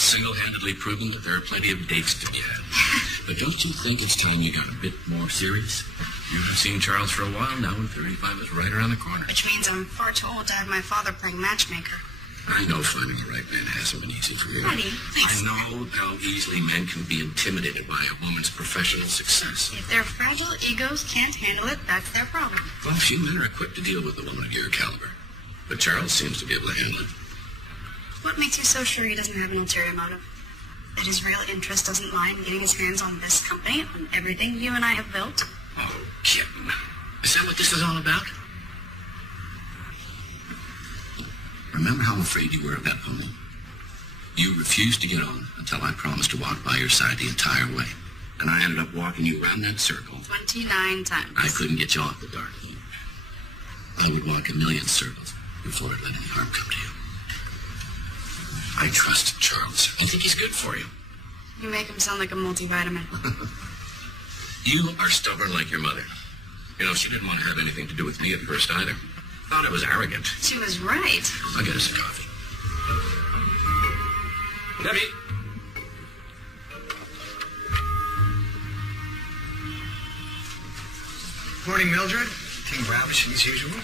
single-handedly proven that there are plenty of dates to be had. But don't you think it's time you got a bit more serious? You have seen Charles for a while now, and 35 is right around the corner. Which means I'm far too old to have my father playing matchmaker. I know finding the right man hasn't been easy for you. Daddy, please. I know how easily men can be intimidated by a woman's professional success. If their fragile egos can't handle it, that's their problem. Well, few men are equipped to deal with a woman of your caliber. But Charles seems to be able to handle it. What makes you so sure he doesn't have an ulterior motive? That his real interest doesn't lie in getting his hands on this company, on everything you and I have built? Oh, kitten. Is that what this is all about? Remember how afraid you were of that woman? You refused to get on until I promised to walk by your side the entire way. And I ended up walking you around that circle. 29 times. I couldn't get you off the dark lane. I would walk a million circles before I'd let any harm come to you. I trust Charles. I think he's good for you. You make him sound like a multivitamin. You are stubborn like your mother. You know, she didn't want to have anything to do with me at first either. Thought I was arrogant. She was right. I'll get us a coffee. Debbie. Morning, Mildred. King Ravish as usual.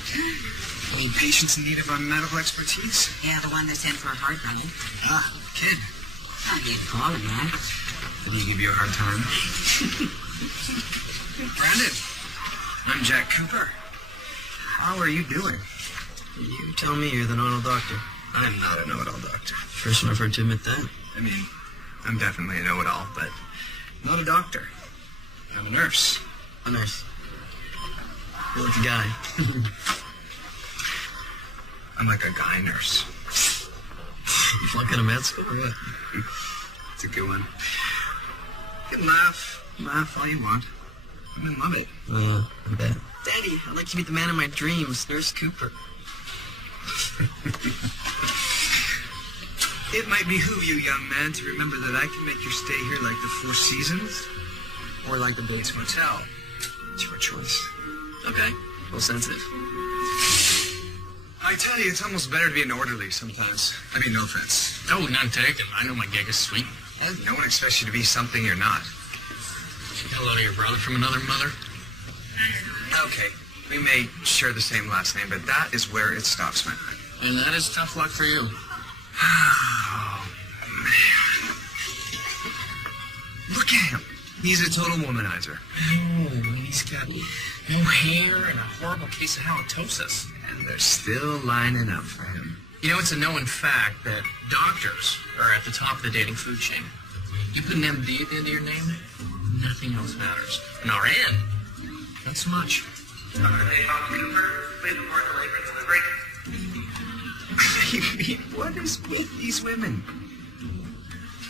Any patients in need of medical expertise? Yeah, the one that's in for a heart rhythm. Ah, kid. I need to call him that. Did he give you a hard time? Brandon, I'm Jack Cooper. How are you doing? You tell me you're the know-it-all doctor. I'm not a know-it-all doctor. First one I've heard to admit that. I mean, I'm definitely a know-it-all, but not a doctor. I'm a nurse. A nurse. You're like a guy. I'm like a guy nurse. You flunk out of med school or what? It's a good one. You can laugh all you want. Women love it. Yeah, I bet. Daddy, I'd like to meet the man of my dreams, Nurse Cooper. It might behoove you, young man, to remember that I can make your stay here like the Four Seasons or like the Bates Motel. It's your choice. Okay, well, sensitive. I tell you, it's almost better to be an orderly sometimes. I mean, no offense. Oh, none taken. I know my gig is sweet. No one expects you to be something you're not. Hello to your brother from another mother. Okay, we may share the same last name, but that is where it stops, my friend. And that is tough luck for you. Oh, man. Look at him. He's a total womanizer. Oh, he's got no hair and a horrible case of halitosis. And they're still lining up for him. You know, it's a known fact that doctors are at the top of the dating food chain. You put an MD at the end of your name, nothing else matters. An RN, not so much. I mean, what is with these women?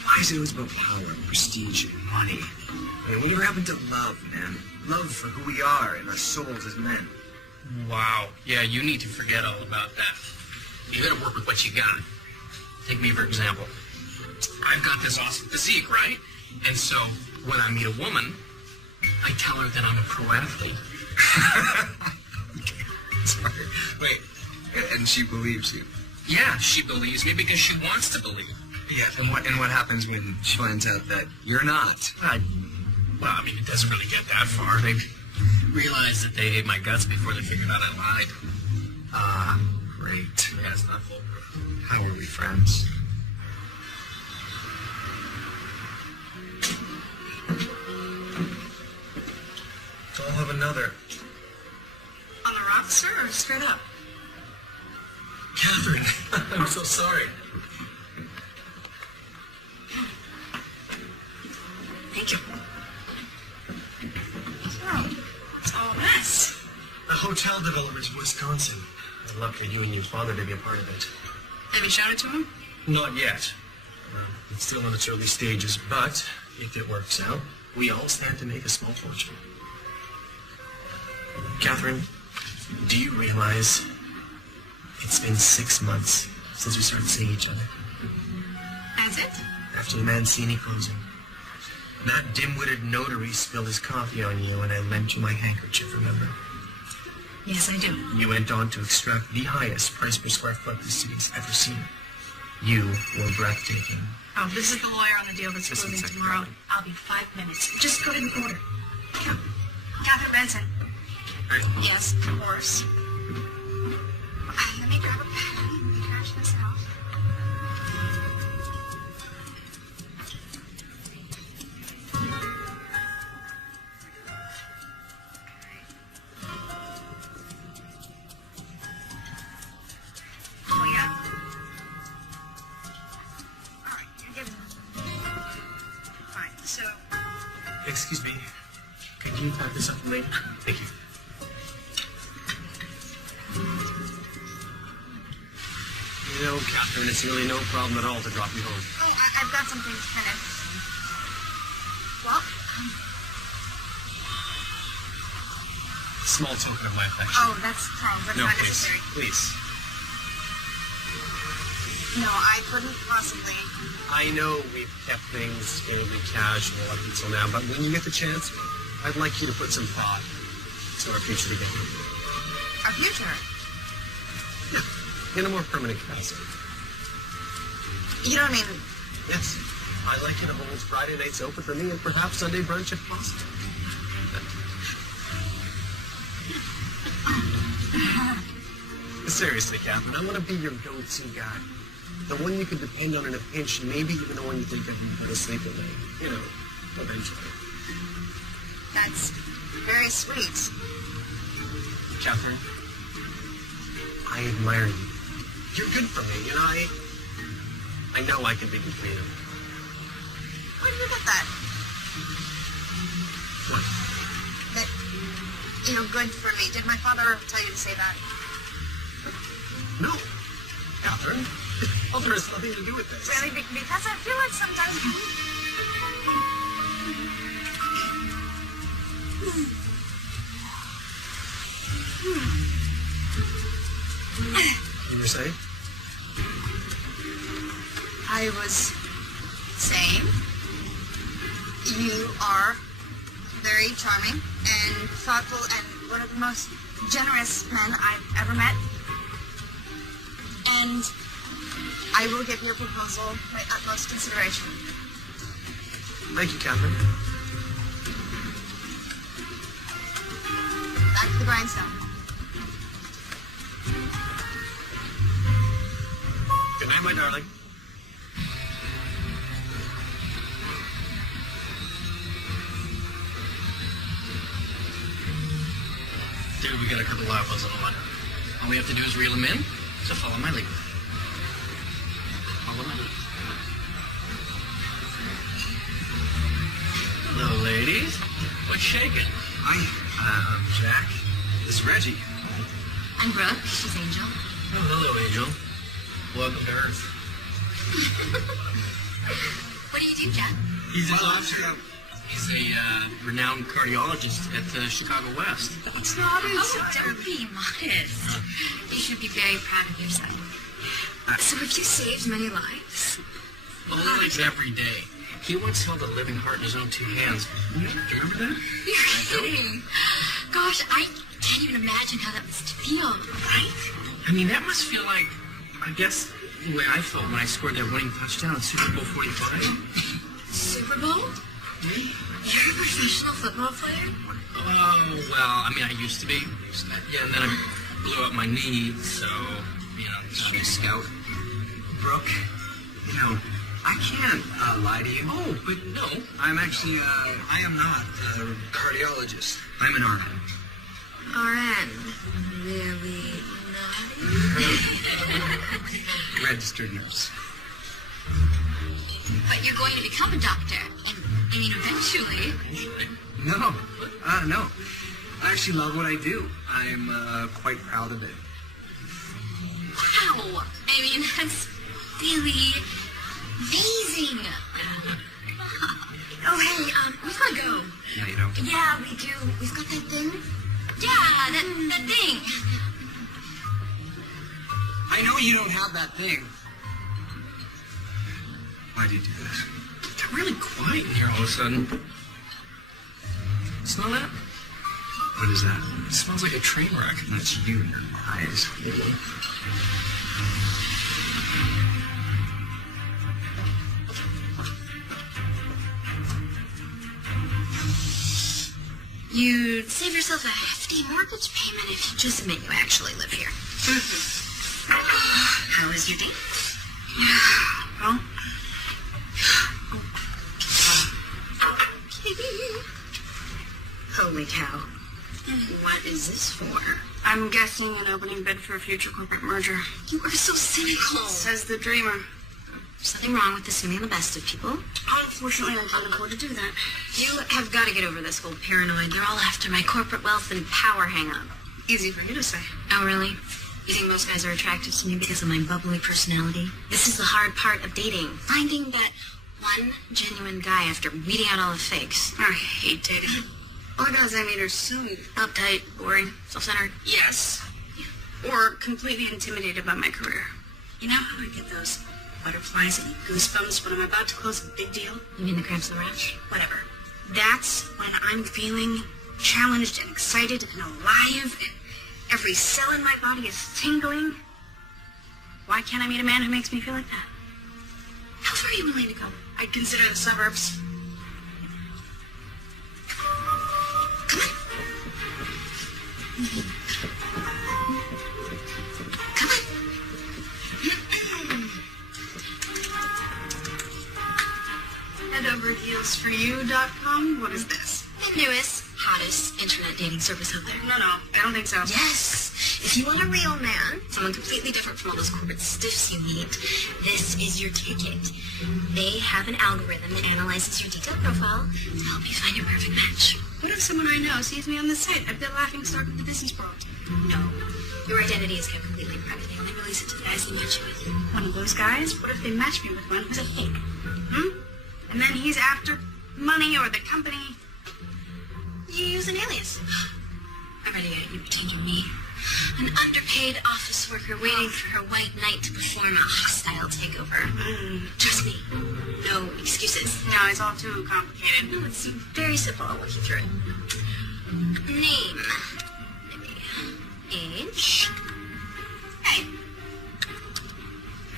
Why is it always about power, prestige, and money? I mean, we happen to love, man. Love for who we are and our souls as men. Wow. Yeah, you need to forget all about that. You gotta work with what you got. Take me for example. I've got this awesome physique, right? And so, when I meet a woman, I tell her that I'm a pro athlete. Sorry. Wait, and she believes you? Yeah, she believes me because she wants to believe. Yeah, and what happens when she finds out that you're not? Well, I mean, it doesn't really get that far. They realize that they hate my guts before they figured out I lied. Ah, great. Yeah, it's not foolproof. How are we friends? I'll have another. On the rocks, sir, or straight up? Catherine, I'm so sorry. Thank you. So, it's all a mess. A hotel development in Wisconsin. I'd love for you and your father to be a part of it. Have you shouted to him? Not yet. It's still in its early stages, but if it works out, we all stand to make a small fortune. Catherine, do you realize it's been 6 months since we started seeing each other? Has it? After the Mancini closing. That dim-witted notary spilled his coffee on you and I lent you my handkerchief, remember? Yes, I do. You went on to extract the highest price per square foot the city's ever seen. You were breathtaking. Oh, this is the lawyer on the deal that's Just closing one second, tomorrow. Carly. I'll be 5 minutes. Just go ahead and order. Catherine Benson. Yes, of course. Let me grab a pen. Cash this out. Oh, yeah. All right, you're giving them. Fine, so... Excuse me. Could you pack this up for me? Thank you. You know, Catherine, it's really no problem at all to drop you home. Oh, I've got something to finish. Well, Small token of my affection. oh, that's wrong. That's No, not please. necessary. Please. No, I couldn't possibly. I know we've kept things fairly casual up until now, but when you get the chance, I'd like you to put some thought to our future together. Our future? In a more permanent capacity. You don't mean... Yes. I'd like you to hold Friday nights open for me and perhaps Sunday brunch if possible. Seriously, Catherine, I want to be your go-to guy. The one you can depend on in a pinch, and maybe even the one you think of when you go to sleep at night. You know, eventually. That's very sweet. Catherine, I admire you. You're good for me, and I know I can be good for you. Where did you get that? What? That, good for me. Did my father tell you to say that? No. Catherine, father has nothing to do with this. Really? Because I feel like sometimes... You were saying? I was saying you are very charming and thoughtful and one of the most generous men I've ever met. And I will give your proposal my utmost consideration. Thank you, Catherine. Back to the grindstone. Good night, my darling. Dude, we got a couple apples on the line. All we have to do is reel them in, so follow my lead. Follow my lead. Hello, ladies. What's shaking? Hi, Jack. This is Reggie. I'm Brooke. She's Angel. Oh, hello, Angel. Welcome to Earth. What do you do, Jack? He's a renowned cardiologist at the Chicago West. That's not it. Oh, don't be modest. You should be very proud of yourself. So have you saved many lives? Only like every day. He once held a living heart in his own two hands. Do you remember that? You're kidding. Gosh, I can't even imagine how that must feel, right? I mean, that must feel like, I guess, the way I felt when I scored that winning touchdown in Super Bowl 45. Super Bowl? You're a professional football player? Oh, well, I mean, I used to be. Yeah, and then I blew up my knee, so, I'm a scout. Brooke, I can't lie to you. Oh, but no. I'm actually, I am not a cardiologist. I'm an RN. RN. Really nice. Registered nurse. But you're going to become a doctor. Eventually. No. No. I actually love what I do. I'm quite proud of it. Wow. That's really amazing. Oh, hey, we've got to go. Yeah, you don't. Yeah, we do. We've got that thing. Yeah, that thing. I know you don't have that thing. Why do you do this? It got really quiet in here all of a sudden. Smell that? What is that? It smells like a train wreck. That's you in your eyes. You'd save yourself a hefty mortgage payment if you just admit you actually live here. How was your day? Well... Holy cow. What is this for? I'm guessing an opening bid for a future corporate merger. You are so cynical. Says the dreamer. There's nothing wrong with assuming the best of people. Unfortunately, I can't afford to do that. You have got to get over this whole paranoid. They're all after my corporate wealth and power hang-up. Easy for you to say. Oh, really? You think most guys are attracted to me because of my bubbly personality? This is the hard part of dating. Finding that one genuine guy after weeding out all the fakes. I hate dating. All the guys I meet are so uptight, boring, self-centered. Yes. Or completely intimidated by my career. You know how I get those butterflies and goosebumps when I'm about to close a big deal? You mean the cramps and the rash? Whatever. That's when I'm feeling challenged and excited and alive, and every cell in my body is tingling. Why can't I meet a man who makes me feel like that? How far are you willing to go? I'd consider the suburbs. Come on. Come on. Headoverheelsforyou.com? What is this? The newest, hottest internet dating service out there. No, I don't think so. Yes. If you want a real man, someone completely different from all those corporate stiffs you meet, this is your ticket. They have an algorithm that analyzes your detailed profile to help you find your perfect match. What if someone I know sees me on the site? I'd be a laughing stock of the business world. No. Your identity is kept completely private. They only release it to the guys they match you with. One of those guys? What if they match me with one who's a fake? And then he's after money or the company? You use an alias. I'm ready to get you pretend you're me. An underpaid office worker waiting for her white knight to perform a hostile takeover. Trust me. No excuses. No, it's all too complicated. No, it's very simple. I'll walk you through it. Name. Maybe. Age. Right.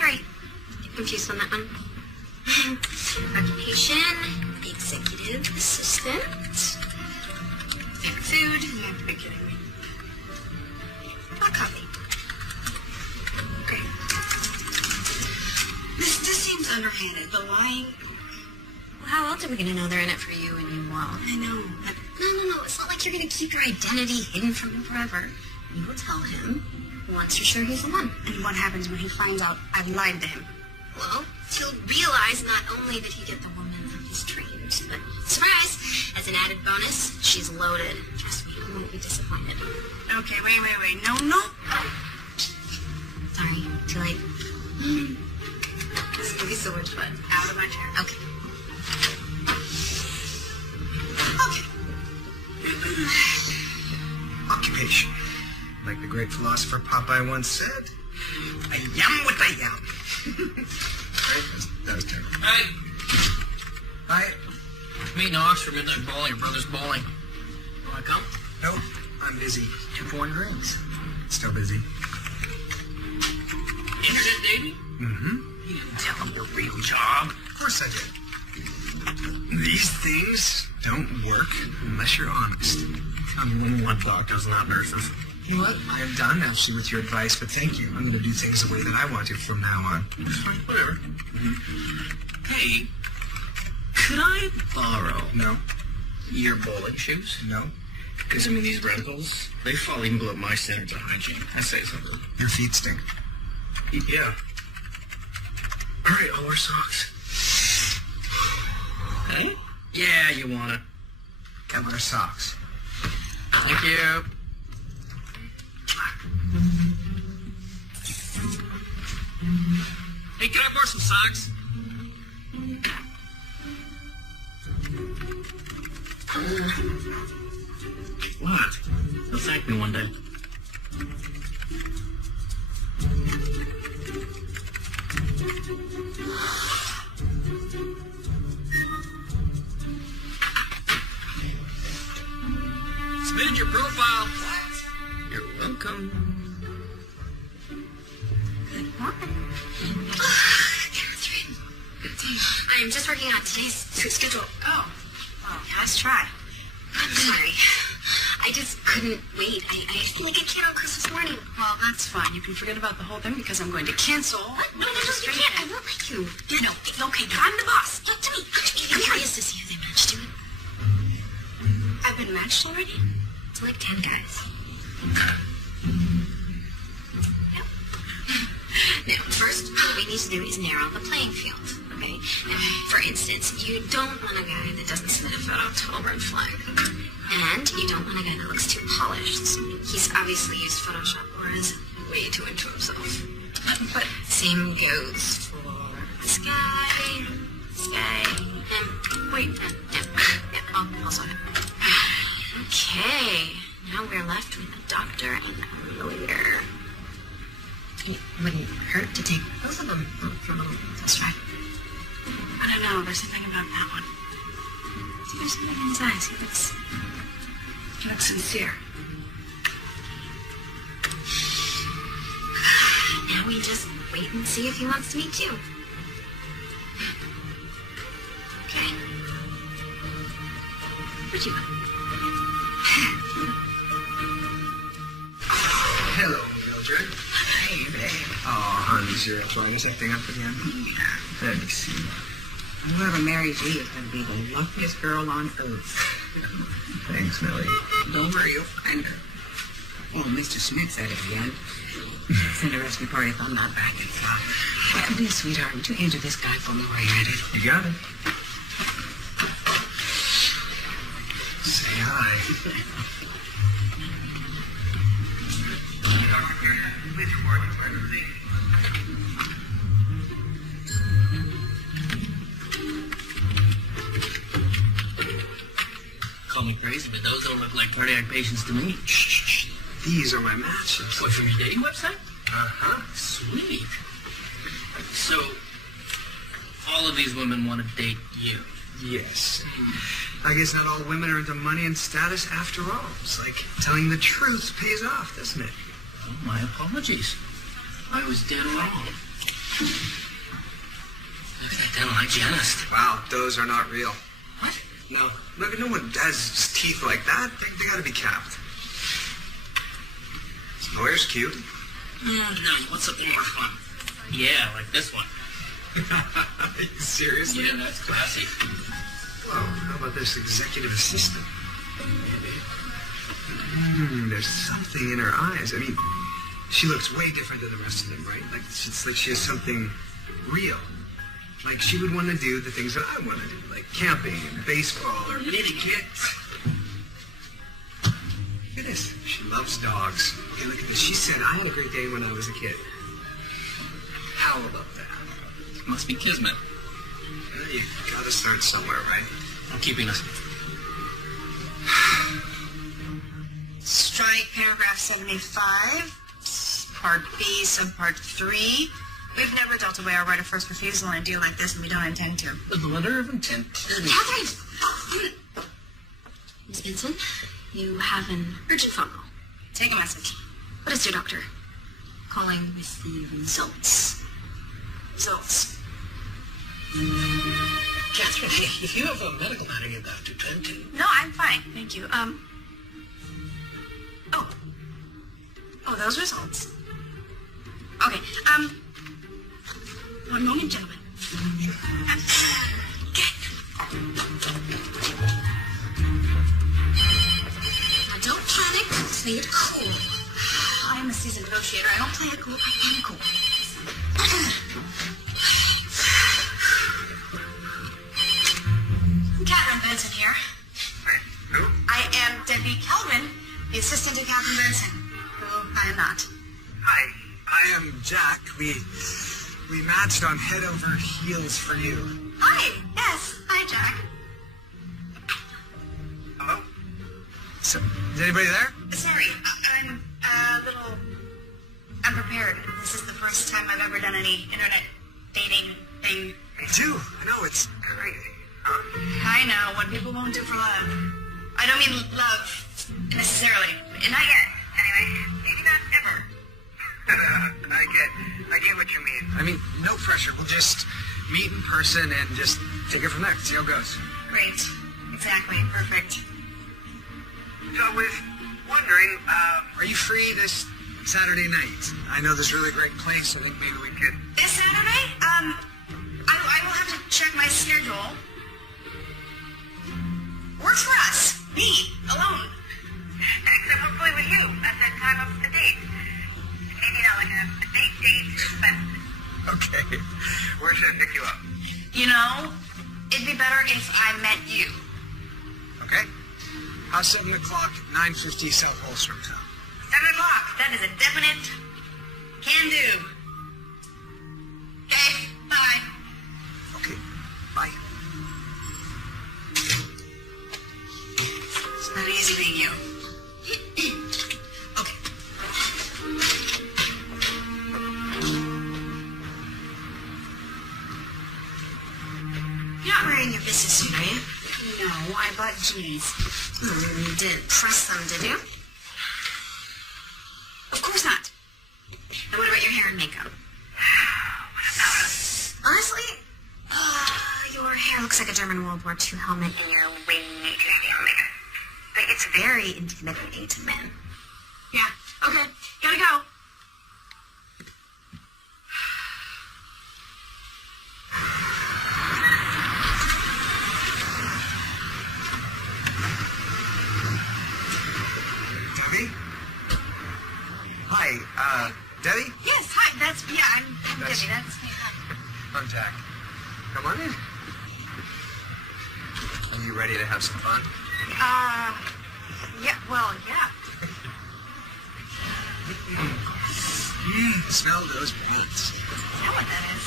Right. Confused on that one. Occupation. Executive assistant. Favorite food. You have to be kidding me. Hot coffee. Great. This seems underhanded. The lying... Well, how else are we going to know they're in it for you and you won't? I know, but... No. It's not like you're going to keep your identity hidden from him forever. You will tell him once you're sure he's the one. And what happens when he finds out I've lied to him? Well, he'll realize not only did he get the woman from his dreams, but surprise! As an added bonus, she's loaded. Trust me, you won't be disappointed. Okay, wait. No. Sorry, too late. This is going to be so much fun. Out of my chair. Okay. Occupation. Like the great philosopher Popeye once said, I yum what I yum. Right? That was terrible. Hey, Hi. meeting Oxford midnight bowling, your brother's bowling. You want to come? Nope, I'm busy. 2 foreign drinks. Still busy. Internet dating? Mm-hmm. You didn't tell him your real job. Of course I did. These things don't work unless you're honest. I'm one doctors, not nurses. You know what? I am done actually with your advice, but thank you. I'm going to do things the way that I want to from now on. Fine, whatever. Hey, could I borrow No. your bowling shoes? No. Because, I mean, these rentals, they fall even below my standards of hygiene. I say something. Your feet stink. Yeah. All right, I'll wear socks. Hey? Yeah, you wanna. Can't wear socks. Thank you. Hey, can I borrow some socks? What? You'll thank me one day. Submitted your profile. What? You're welcome. Good morning. Catherine. I'm just working on today's schedule. Oh, nice try. I'm sorry. I just couldn't wait. I feel like a kid on Christmas morning. Well, that's fine. You can forget about the whole thing because I'm going to cancel. What? No, you can't. I won't let you. Yeah, no, it's okay. I'm the boss. Talk to me. I'm curious to see who they matched to. I've been matched already? It's like 10 guys. Now, first, what we need to do is narrow the playing field, okay? Now, for instance, you don't want a guy that doesn't submit a photo to a red flag. And you don't want a guy that looks too polished. He's obviously used Photoshop or is way too into himself. But same goes for this guy, and wait, also him. Okay, now we're left with a doctor and a lawyer. It wouldn't hurt to take both of them for a little test drive. I don't know. There's something about that one. There's something in his eyes. He looks sincere. Now we just wait and see if he wants to meet you. Okay. Where'd you go? Hello, Mildred. Hey, babe. Oh, honey, is your arthritis acting up again? Yeah. Let me see. Whoever marries you is going to be the luckiest girl on earth. Thanks, Millie. Don't worry, you'll find her. Oh, Mr. Smith said at the end. Send a rescue party if I'm not back. Please, sweetheart, would you enter this guy for me while you're at it? You got it. Say hi. Call me crazy, but those don't look like cardiac patients to me. Shh. These are my matches. What, from your dating website? Uh-huh. Sweet. So, all of these women want to date you. Yes. I guess not all women are into money and status after all. It's like telling the truth pays off, doesn't it? Oh, my apologies. I was dead wrong. Like that dental hygienist. Wow, those are not real. What? No. Look, no one has teeth like that. They gotta be capped. This lawyer's cute. No, what's something more fun? Yeah, like this one. Are you serious? Yeah, that's classy. Well, how about this executive assistant? There's something in her eyes. I mean, she looks way different than the rest of them, right? Like, it's like she has something real. Like, she would want to do the things that I want to do, like camping and baseball or meeting kids. Look at this. She loves dogs. Okay, look at this. She said, I had a great day when I was a kid. How about that? Must be kismet. Well, you gotta start somewhere, right? I'm keeping this. Strike paragraph 75, part B, subpart 3. We've never dealt away our right of first refusal on a deal like this, and we don't intend to. The letter of intent. Catherine! Miss Benson, you have an urgent phone call. Take a message. What is your doctor? Calling with the results. Results. Catherine, if you have a medical matter you've got to attend to. No, I'm fine. Thank you. Oh, those results. Okay, one moment, gentlemen. Okay. Now, don't panic. Play it cool. I am a seasoned negotiator. I don't play it cool. I play it cool. Catherine Benson here. Who? I am Debbie Kelvin, the assistant to Captain Benson, who I am not. Hi, I am Jack. We matched on Head Over Heels for You. Hi. Yes. Hi, Jack. Hello? So, is anybody there? Sorry, I'm a little unprepared. This is the first time I've ever done any internet dating thing. Me too. I know, it's crazy. I know what people won't do for love. I don't mean love necessarily. Not yet. Anyway, maybe not ever. I get what you mean. I mean, no pressure. We'll just meet in person and just take it from there. See how it goes. Great. Exactly. Perfect. So I was wondering, are you free this Saturday night? I know this really great place. I think maybe we could... This Saturday? I will have to check my schedule. Works for us. Me, alone. Except hopefully with you at that time of the date. Maybe not like a date, but... Okay. Where should I pick you up? You know, it'd be better if I met you. Okay. How's 7 o'clock? 950 South Holstrom Town. 7 o'clock. That is a definite can do. Okay, bye. Okay. Bye. It's not easy being you. Okay. You're not wearing your business suit, are you? No, I bought jeans. You didn't press them, did you? Of course not. And what about your hair and makeup? Honestly, your hair looks like a German World War II helmet, and you're way too makeup. But it's very intimidating to men. Yeah, okay, gotta go. Debbie? Hi, Debbie? Yes, hi, I'm That's- Debbie, that's me. I'm Jack. Come on in. Are you ready to have some fun? Yeah, well, yeah. Smell those plants. Is that what that is?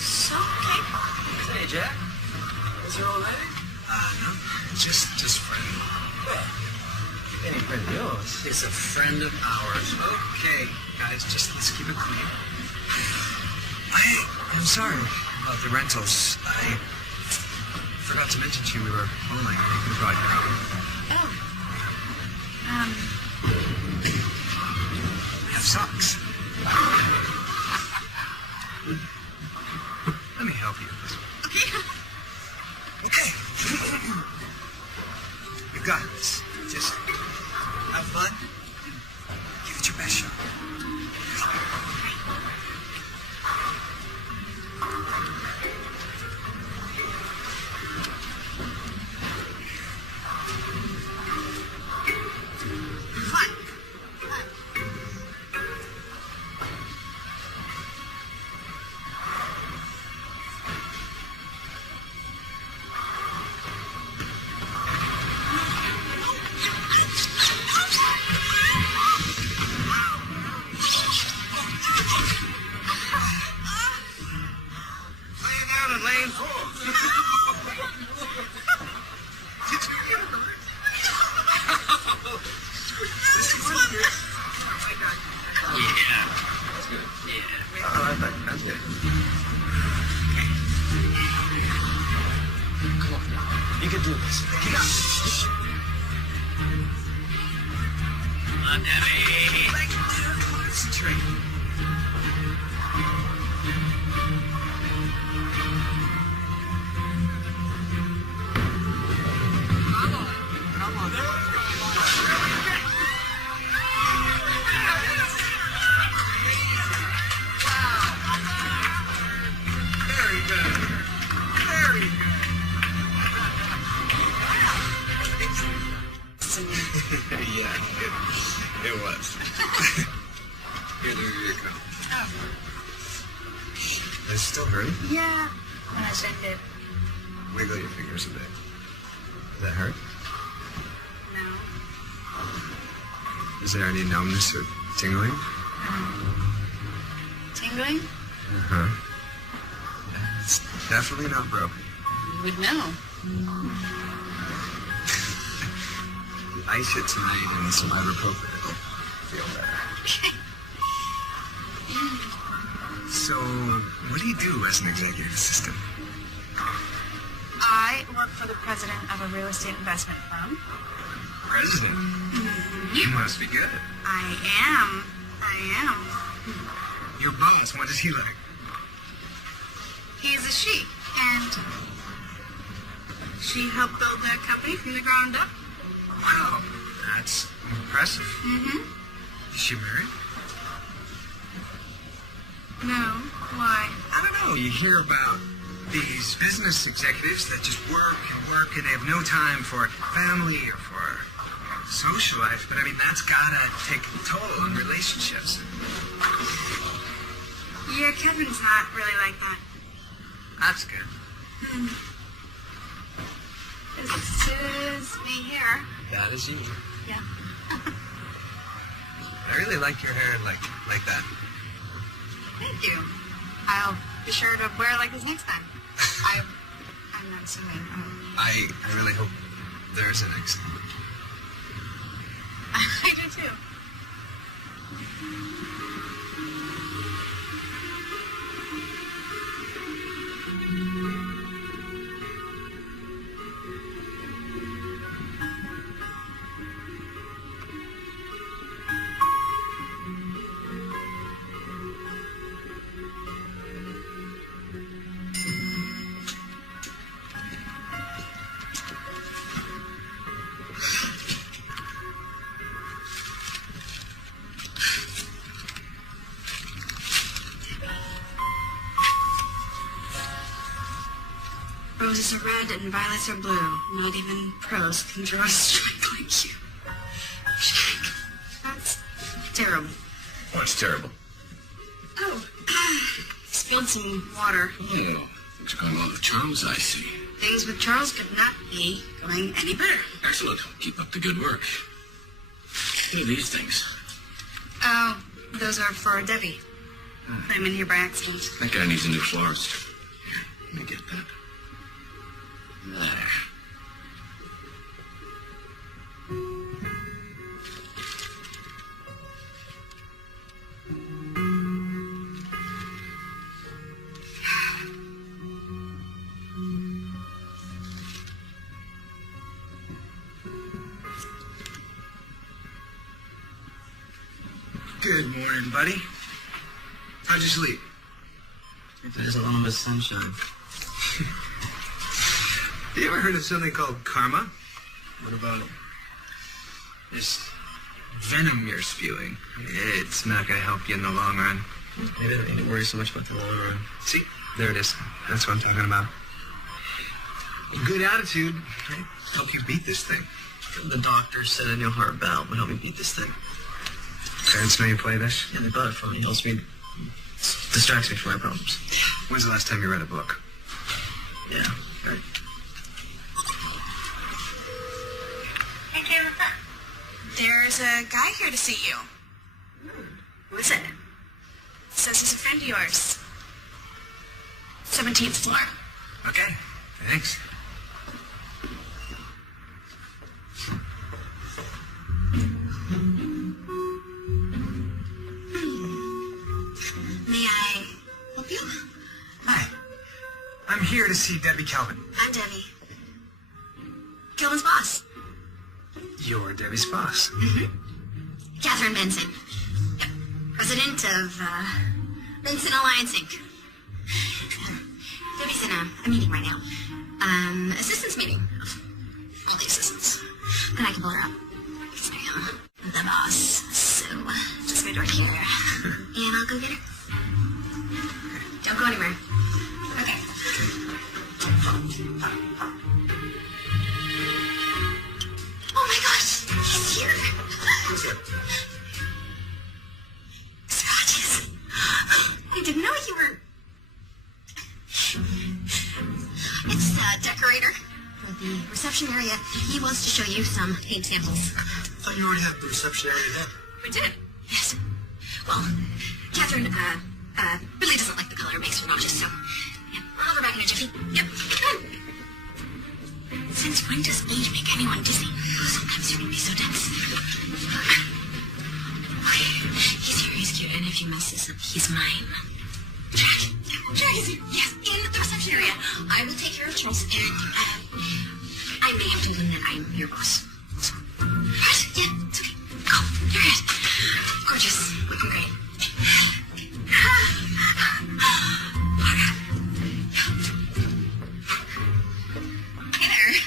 So capable. Hey, Jack. Is there all right? No. Just friend. Any friend of yours? It's a friend of ours. Okay, guys, let's keep it clean. I'm sorry about the rentals. I forgot to mention to you we were bowling and we brought you out. Oh. We have socks. Let me help you with this one. Okay. Okay. You got this. Just have fun. Give it your best shot. You can do this. Get up. Come on, Debbie. Concentrate. Come on. Very good. Very good. Yeah, it was. Here, there you go. Does it still hurt? Yeah, when I send it. Wiggle your fingers a bit. Does that hurt? No. Is there any numbness or tingling? Tingling? Uh-huh. It's definitely not broken. You would know. Ice it tonight and some ibuprofen. It'll feel better. So, what do you do as an executive assistant? I work for the president of a real estate investment firm. President? You must be good. I am. Your boss, what is he like? He's a she, and She helped build that company from the ground up. Wow, that's impressive. Mm-hmm. Is she married? No. Why? I don't know. You hear about these business executives that just work and they have no time for family or for social life. But I mean, that's gotta take a toll on relationships. Yeah, Kevin's not really like that. That's good. This is me here. That is you. Yeah. I really like your hair like that. Thank you. I'll be sure to wear it like this next time. I'm not assuming. I really hope there's an next time. I do too. Roses are red and violets are blue. Not even pros can draw a strike like you. Jack, that's terrible. What's terrible? Oh, spilled some water. Oh, things are going well with Charles, I see. Things with Charles could not be going any better. Excellent. Keep up the good work. What are these things? Oh, those are for Debbie. I'm in here by accident. That guy needs a new florist. Here, let me get that. There. Good morning, buddy. How'd you sleep? There's a little bit of sunshine. You ever heard of something called karma? What about it? This venom you're spewing. It's not going to help you in the long run. Maybe I don't need to worry so much about the long run. See? There it is. That's what I'm talking about. Good attitude. Right? Help you beat this thing. The doctor said a new heart valve would help me beat this thing. Parents know you play this? Yeah, they bought it for me. It helps me, distracts me from my problems. When's the last time you read a book? Yeah, right. Hey, Kay, what's up? There's a guy here to see you. Who is it? Says he's a friend of yours. 17th floor. Okay, thanks. May I help you? Hi. I'm here to see Debbie Calvin. I'm Debbie. Kelvin's boss. You're Debbie's boss. Catherine Benson. Yep. President of, Benson Alliance, Inc. Debbie's in a meeting right now. Assistants meeting. All the assistants. Then I can pull her up. Because I am the boss. So, just wait right here. And I'll go get her. Don't go anywhere. Okay. Oh my gosh, he's here. Scotches. I didn't know you were. It's the decorator for the reception area. He wants to show you some paint samples. I thought you already had the reception area there. We did. Yes. Well, Catherine, really doesn't like the color. It makes her nauseous, so... Yeah, I'll be back in a jiffy. Yep. Since when does age make anyone dizzy? Sometimes you can be so tense. He's here, he's cute, and if you mess this up, he's mine. Jack is here. Yes, in the reception area. I will take care of Charles, and, I may have told him that I'm your boss. What? Yeah, it's okay. Go, you're good. Gorgeous. Looking great. Hey there.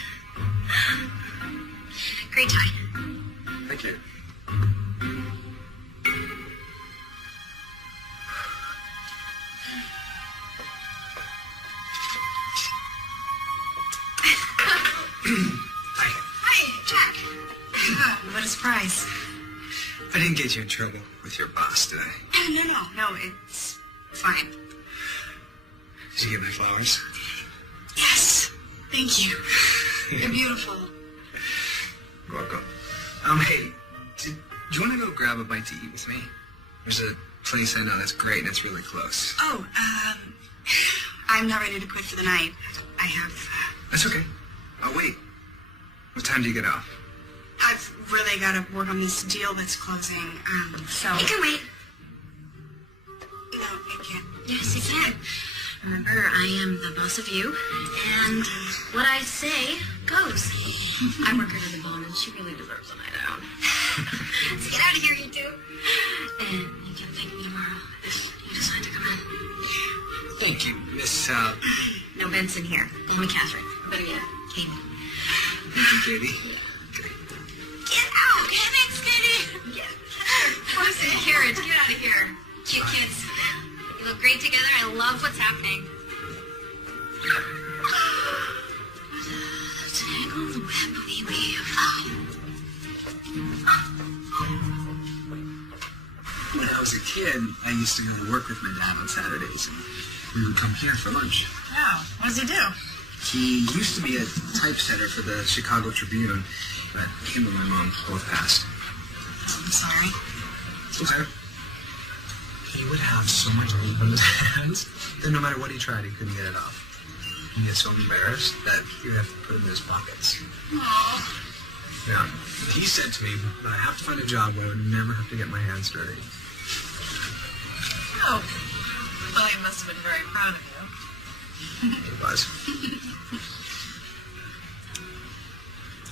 surprise. I didn't get you in trouble with your boss, did I? No, it's fine. Did you get my flowers? Yes, thank you. They're beautiful. You're welcome. Hey, do you want to go grab a bite to eat with me? There's a place I know that's great and it's really close. Oh, I'm not ready to quit for the night. I have... That's okay. Oh, wait. What time do you get off? I've really got to work on this deal that's closing, so... It can wait. No, it can't. Yes, it can. Remember, I am the boss of you, and what I say goes. I work her to the bone, and she really deserves a night out. So get out of here, you two. And you can thank me tomorrow if you decide to come in. Thank you, Miss, No Benson here. Only Catherine. Better yet, Katie. Katie. Okay. Get out! Get it, Katie! Get What's in the carriage? Get out of here. Cute kids. You look great together. I love what's happening. Tangle the web we weave. When I was a kid, I used to go to work with my dad on Saturdays, and we would come here for lunch. Oh, what does he do? He used to be a typesetter for the Chicago Tribune, but him and my mom both passed. I'm sorry. It's okay. He would have so much ink on his hands that no matter what he tried, he couldn't get it off. He'd get so embarrassed that he would have to put it in his pockets. Aww. Yeah. He said to me that I have to find a job where I would never have to get my hands dirty. Oh. Well, he must have been very proud of you. He was.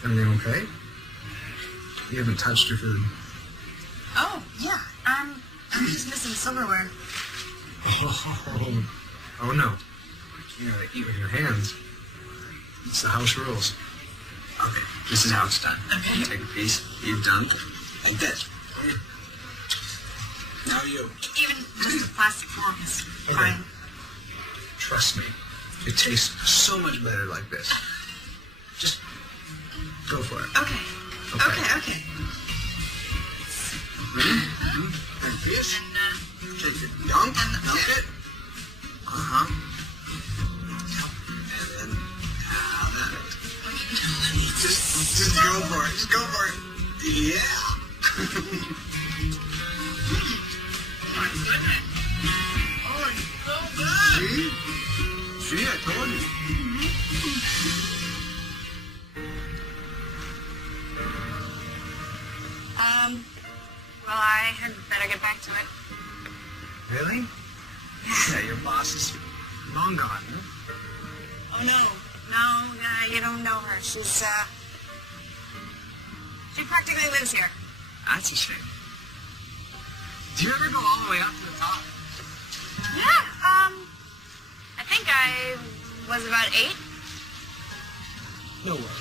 Everything okay? You haven't touched your food. Oh, yeah. I'm just missing silverware. Oh no. You gotta eat with your hands. It's the house rules. Okay, this is how it's done. Okay. Take a piece, you dunk, like this. Now you. Even just a plastic fork is fine. Trust me, it tastes so much better like this. Just go for it. Okay. Okay. Ready? Take this. Take it. Dunk. Dunk it. Uh-huh. And then have it. Just go for it. Just go for it. Yeah. My goodness. Oh, it's so good. See, I told you. Well, I had better get back to it. Really? Yeah, your boss is long gone, huh? Oh, no, you don't know her. She practically lives here. That's a shame. Do you ever go all the way up to the top? Yeah, I think I was about 8. No way.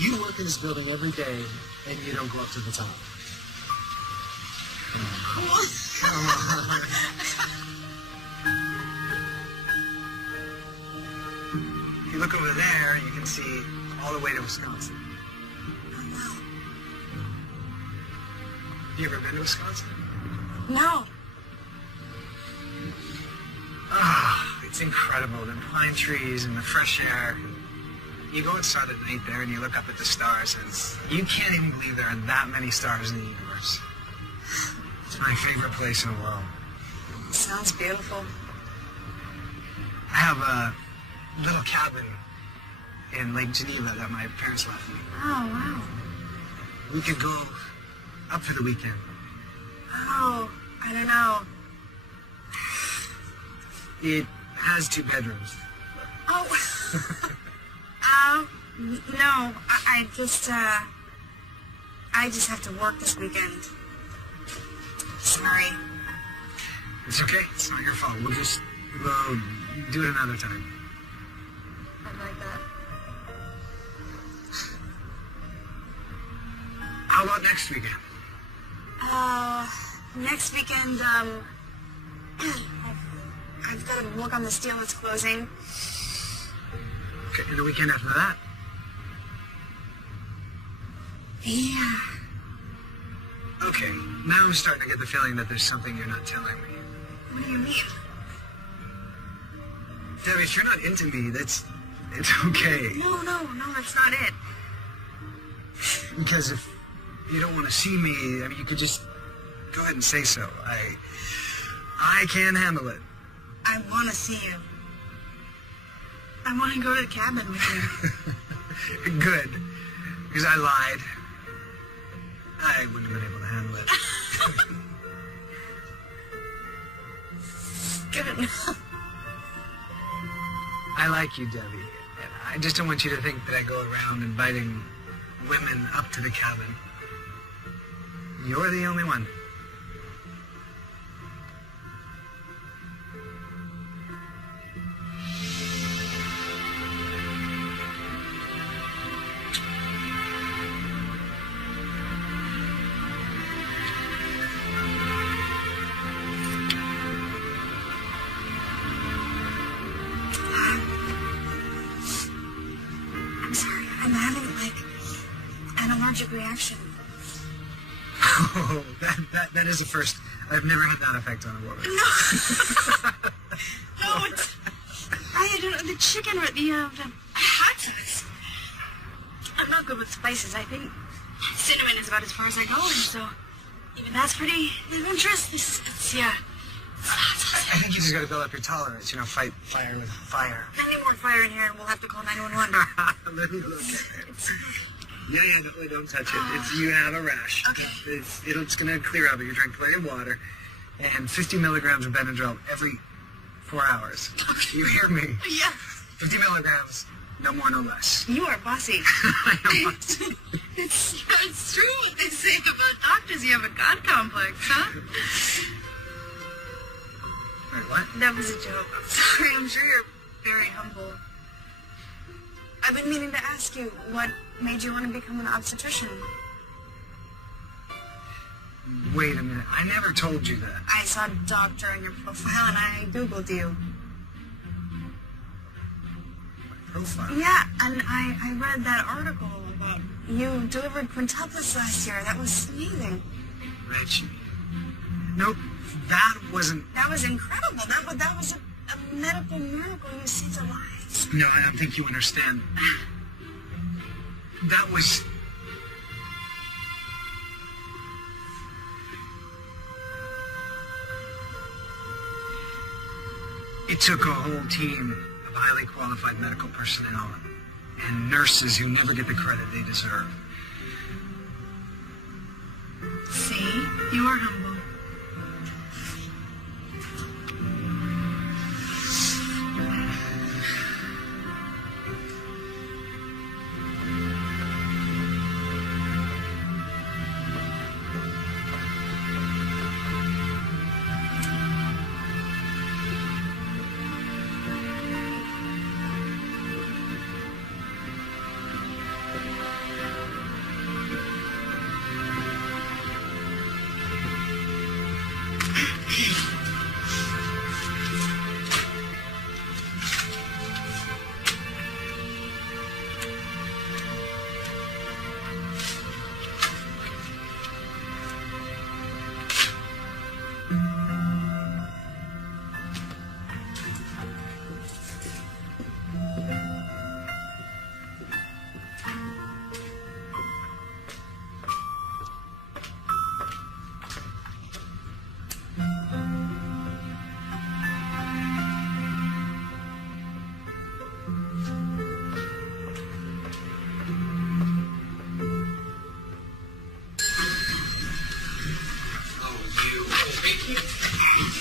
You work in this building every day, and you don't go up to the top. Come on. If you look over there, you can see all the way to Wisconsin. Have you ever been to Wisconsin? No. It's incredible. The pine trees and the fresh air. You go outside at night there and you look up at the stars and you can't even believe there are that many stars in the universe. It's my favorite place in the world. Sounds beautiful. I have a little cabin in Lake Geneva that my parents left me. Oh, wow. We could go up for the weekend. Oh, I don't know. It has 2 bedrooms. Oh. No. I just have to work this weekend. Sorry. It's okay. It's not your fault. We'll do it another time. I'd like that. How about next weekend? Next weekend, I've got to work on this deal that's closing. Okay, and the weekend after that? Yeah. Okay, now I'm starting to get the feeling that there's something you're not telling me. What do you mean? Debbie, if you're not into me, it's okay. No, that's not it. Because if you don't want to see me, I mean, you could just go ahead and say so. I can't handle it. I want to see you. I want to go to the cabin with you. Good. Because I lied. I wouldn't have been able to handle it. Good. I like you, Debbie. And I just don't want you to think that I go around inviting women up to the cabin. You're the only one. I'm sorry. I'm having, an allergic reaction. Oh, that is a first. I've never had that effect on a woman. No. No, it's... I don't know, the chicken or the hot sauce. I'm not good with spices. I think cinnamon is about as far as I go, and so even that's pretty adventurous. It's hot sauce. I think you just got to build up your tolerance. Fight fire with fire. I need more fire in here, and we'll have to call 911. Let me look at it. Yeah, don't touch it. You have a rash. Okay. It's going to clear up if you drink plenty of water and 50 milligrams of Benadryl every 4 hours. Okay. You hear me? Yeah. 50 milligrams, no more, no less. You are bossy. I am bossy. It's true what they say about doctors. You have a god complex, huh? Wait, what? That was a joke. I'm sorry. I'm sure you're very humble. I've been meaning to ask you, what made you want to become an obstetrician? Wait a minute. I never told you that. I saw doctor on your profile and I Googled you. Profile? Yeah, and I read that article about you delivered quintuplets last year. That was amazing. Reggie. Nope, that wasn't... That was incredible. That was a medical miracle. You saved lives. No, I don't think you understand. That was... It took a whole team of highly qualified medical personnel and nurses who never get the credit they deserve. See? You are humble.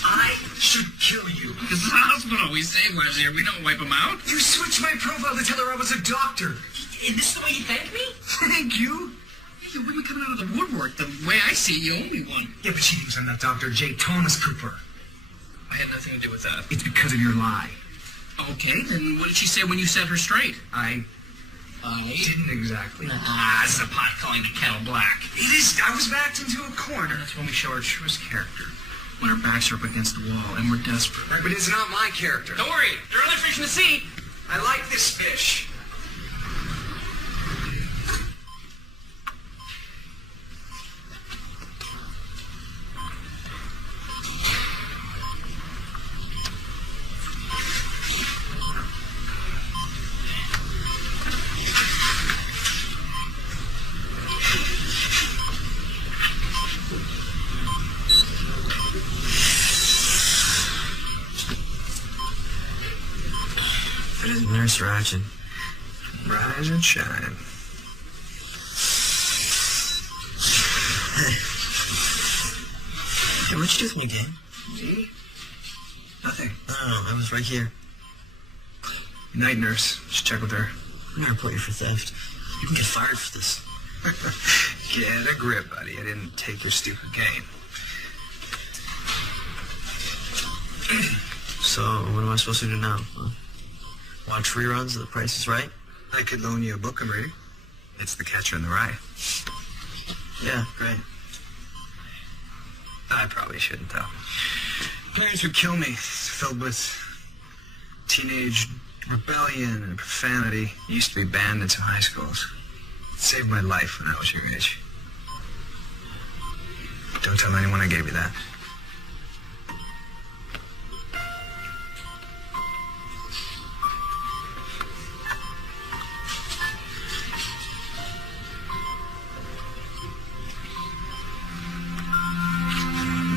I should kill you. This is the hospital. We save lives here. We don't wipe them out. You switched my profile to tell her I was a doctor. And this is the way you thank me? Thank you. You're really coming out of the woodwork. The way I see it, you owe me one. Yeah, but she thinks I'm that Dr. J. Thomas Cooper. I had nothing to do with that. It's because of your lie. Okay, then what did she say when you set her straight? I didn't exactly. This is a pot calling the kettle black. It is. I was backed into a corner. That's when we show our truest character. When our backs are up against the wall and we're desperate. Right, but it's not my character. Don't worry. There are other fish in the sea. I like this fish. Nurse Rajan. Rise and shine. Hey, what'd you do when you came? Me? Nothing. Oh, I was right here. Night nurse. Just check with her. I'm gonna report you for theft. You can get fired for this. Get a grip, buddy. I didn't take your stupid game. So, what am I supposed to do now? Huh? Watch reruns of The Price is Right? I could loan you a book I'm reading. It's The Catcher in the Rye. Yeah, great. I probably shouldn't, though. Parents would kill me. It's filled with teenage rebellion and profanity. It used to be banned in some high schools. It saved my life when I was your age. Don't tell anyone I gave you that.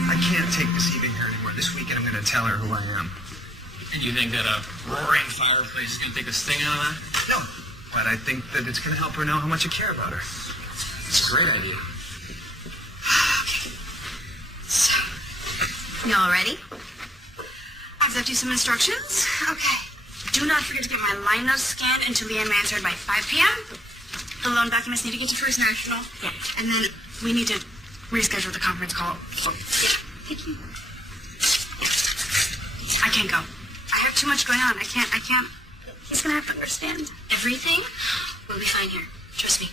I can't take deceiving her anymore. This weekend I'm going to tell her who I am. And you think that a roaring fireplace is going to take the sting out of that? No, but I think that it's going to help her know how much I care about her. It's a great idea. So, y'all ready? I've left you some instructions. Okay. Do not forget to get my line notes scanned into Leanne Mansard by 5 p.m. The loan documents need to get to First National. Yeah. And then we need to reschedule the conference call. Yeah. Thank you. I can't go. I have too much going on. I can't. He's gonna have to understand. Everything will be fine here. Trust me.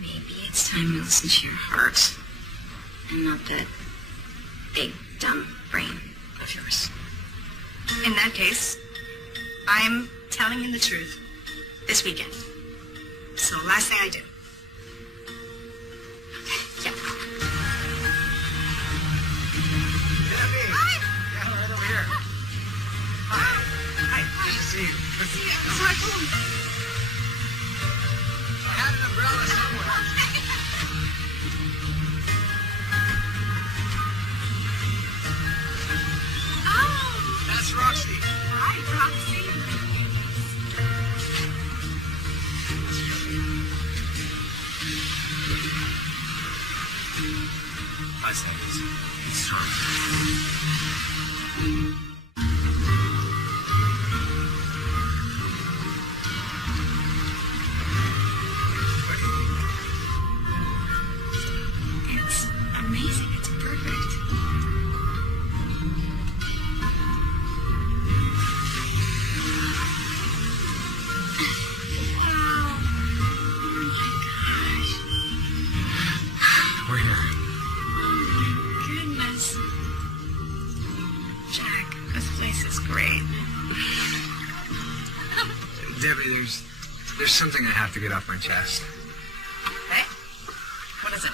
Maybe it's time to listen to your heart and not that big, dumb brain of yours. In that case, I'm telling him the truth this weekend. So last thing I do. Okay. Yeah. Yeah, right over here. Hi. Hi. Nice to see you. I had an umbrella somewhere. Oh, That's Roxy. hi, Roxy. I say it's true. It's amazing. It's perfect. We're here. Goodness. Jack, this place is great. Debbie, there's something I have to get off my chest. Okay. What is it?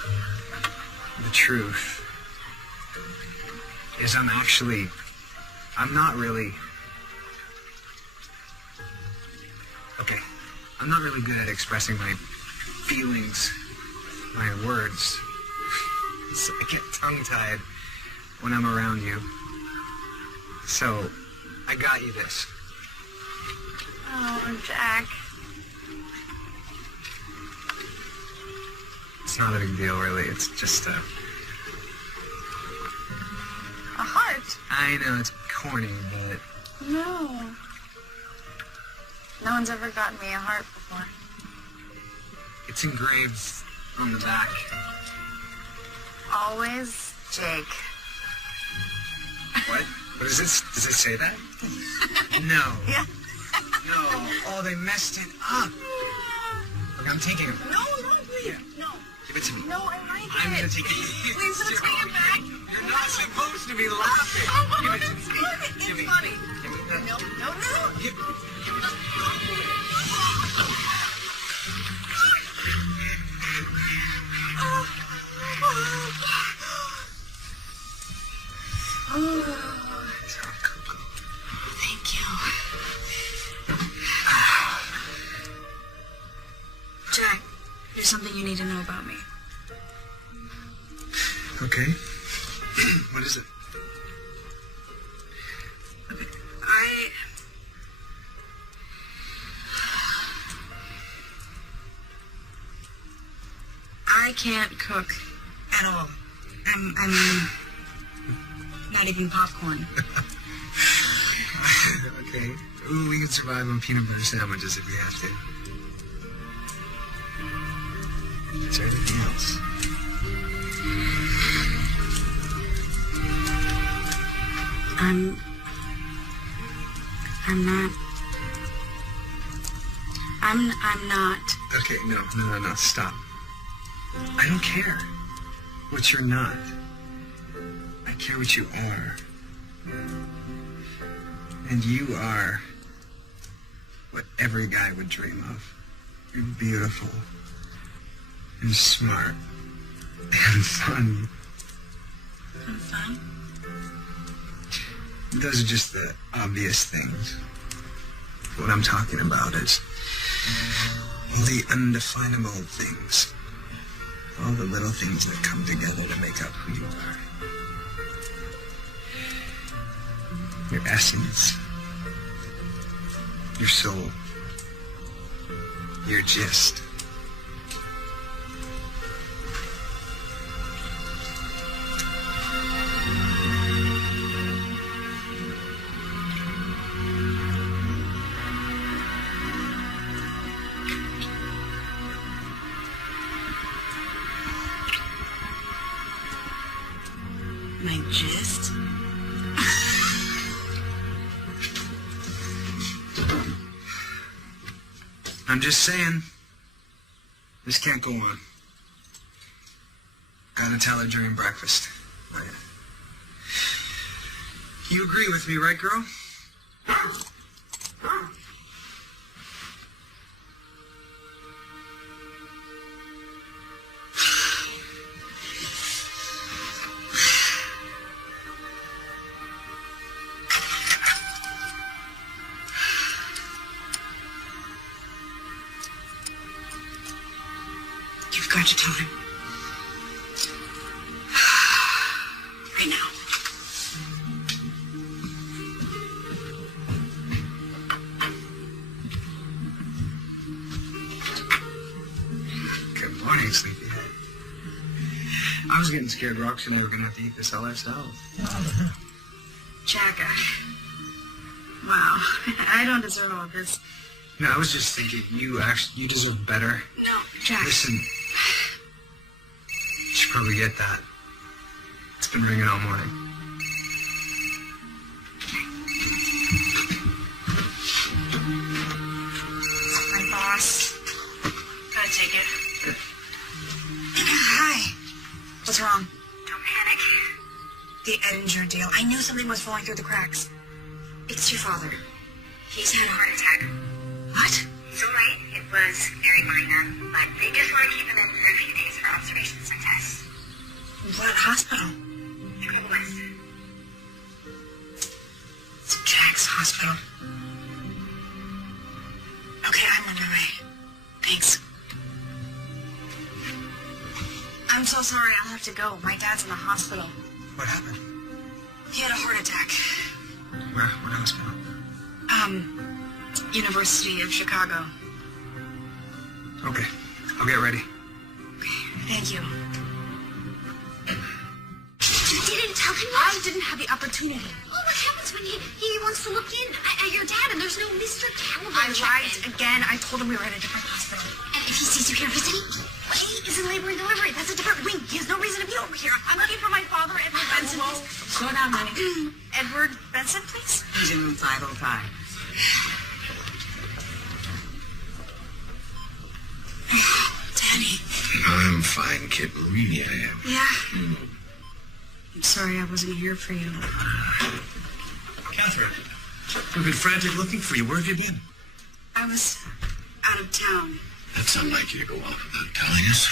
The truth is I'm not really... Okay, I'm not really good at expressing my feelings, my words. So I get tongue-tied when I'm around you. So, I got you this. Oh, Jack. It's not a big deal, really. It's just A heart? I know it's corny, but No. No one's ever gotten me a heart before. it's engraved on the back. Always Jake. What? What is this? Does it say that? No. Yeah. No. Oh, they messed it up. Look, I'm taking it. No, please. Yeah. No. Give it to me. No, I like I'm it. gonna take it. Please don't take it back. You're not supposed to be laughing. Oh, Give it to it's me. good. Give It's me. funny. Give me that. No. Give me. Thank you. Jack, there's something you need to know about me. Okay. What is it? I can't cook at all. I'm not even popcorn. Okay. Ooh, we can survive on peanut butter sandwiches if we have to. Is there anything else? I'm not. Okay, no, stop. I don't care what you're not. I care what you are. And you are what every guy would dream of. You're beautiful and smart and fun. I'm fun? Those are just the obvious things. What I'm talking about is all the undefinable things. All the little things that come together to make up who you are. Your essence. Your soul. Your gist. My gist? I'm just saying, this can't go on. Gotta tell her during breakfast. Right. You agree with me, right, girl? You've got to tell him. Right now. Good morning, sleepyhead. I was getting scared Roxy and I were gonna have to eat this all ourselves. Jack, wow. I don't deserve all this. No, I was just thinking, you deserve better. No, Jack. Listen, you should probably get that. It's been ringing all morning. My boss. Gotta take it. Hi. What's wrong? Don't panic. The Edinger deal. I knew something was falling through the cracks. It's your father. He's had a heart attack. What? He's all right. It was very minor, but they just want to keep him in for a few days for observations and tests. What hospital? Chicago West. It's Jack's hospital. Okay, I'm on my way. Thanks. I'm so sorry. I'll have to go. My dad's in the hospital. What happened? He had a heart attack. Where? What hospital? University of Chicago. Okay, I'll get ready. Okay, thank you. You didn't tell him that? I didn't have the opportunity. Well, what happens when he wants to look in at your dad and there's no Mr. Caliban? I lied again. I told him we were at a different hospital. And if he sees you here visiting, he is in labor and delivery. That's a different wing. He has no reason to be over here. I'm looking for my father, Edward Benson. Slow down, honey. Edward Benson, please? He's in room 505. Danny. I'm fine, kid. Really, I am. Yeah. I'm sorry I wasn't here for you. Catherine, we've been frantic looking for you. Where have you been? I was out of town. That's unlike you to go off without telling us.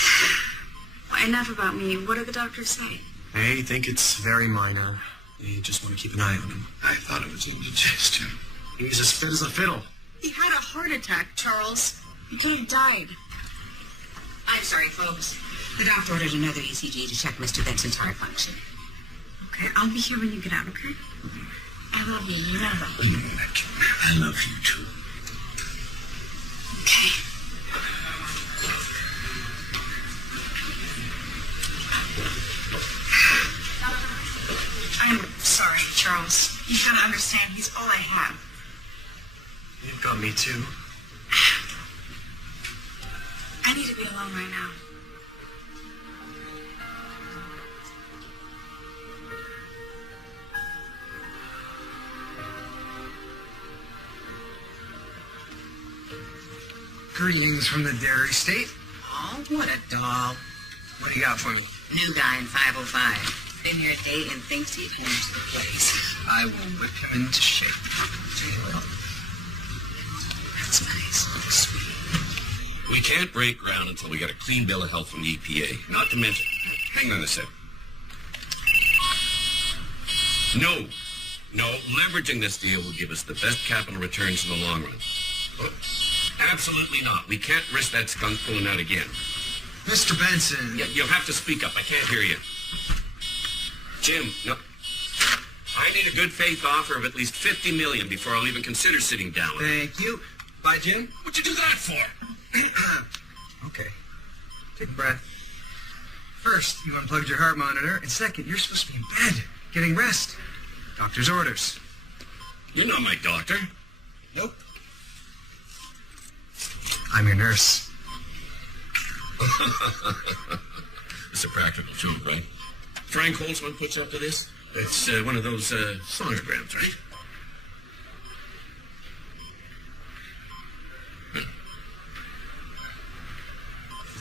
Well, enough about me. What did the doctor say? They think it's very minor. They just want to keep an eye on him. I thought it was indigestion. He's as fit as a fiddle. He had a heart attack, Charles. He could have died. I'm sorry, folks. The doctor ordered another ECG to check Mr. Benson's heart function. Okay, I'll be here when you get out, okay? I love you. You know that. I love you, too. Okay. Charles. You gotta understand, he's all I have. You've got me too. I need to be alone right now. Greetings from the Dairy State. Oh, what a doll. What do you got for me? New guy in 505. Been here a day and thinks he owns the place. I will whip him into shape. That's nice. Sweet. We can't break ground until we get a clean bill of health from the EPA. Not to mention, hang on a sec. No, leveraging this deal will give us the best capital returns in the long run. Absolutely not. We can't risk that skunk pulling out again. Mr. Benson. You'll have to speak up. I can't hear you. Jim, no. I need a good faith offer of at least $50 million before I'll even consider sitting down with you. Thank you. Bye, Jim. What'd you do that for? Okay. Take a breath. First, you unplugged your heart monitor, and second, you're supposed to be in bed, getting rest. Doctor's orders. You're not my doctor. Nope. I'm your nurse. It's a practical joke, right? Frank Holtzman puts up to this? It's one of those sonograms, right?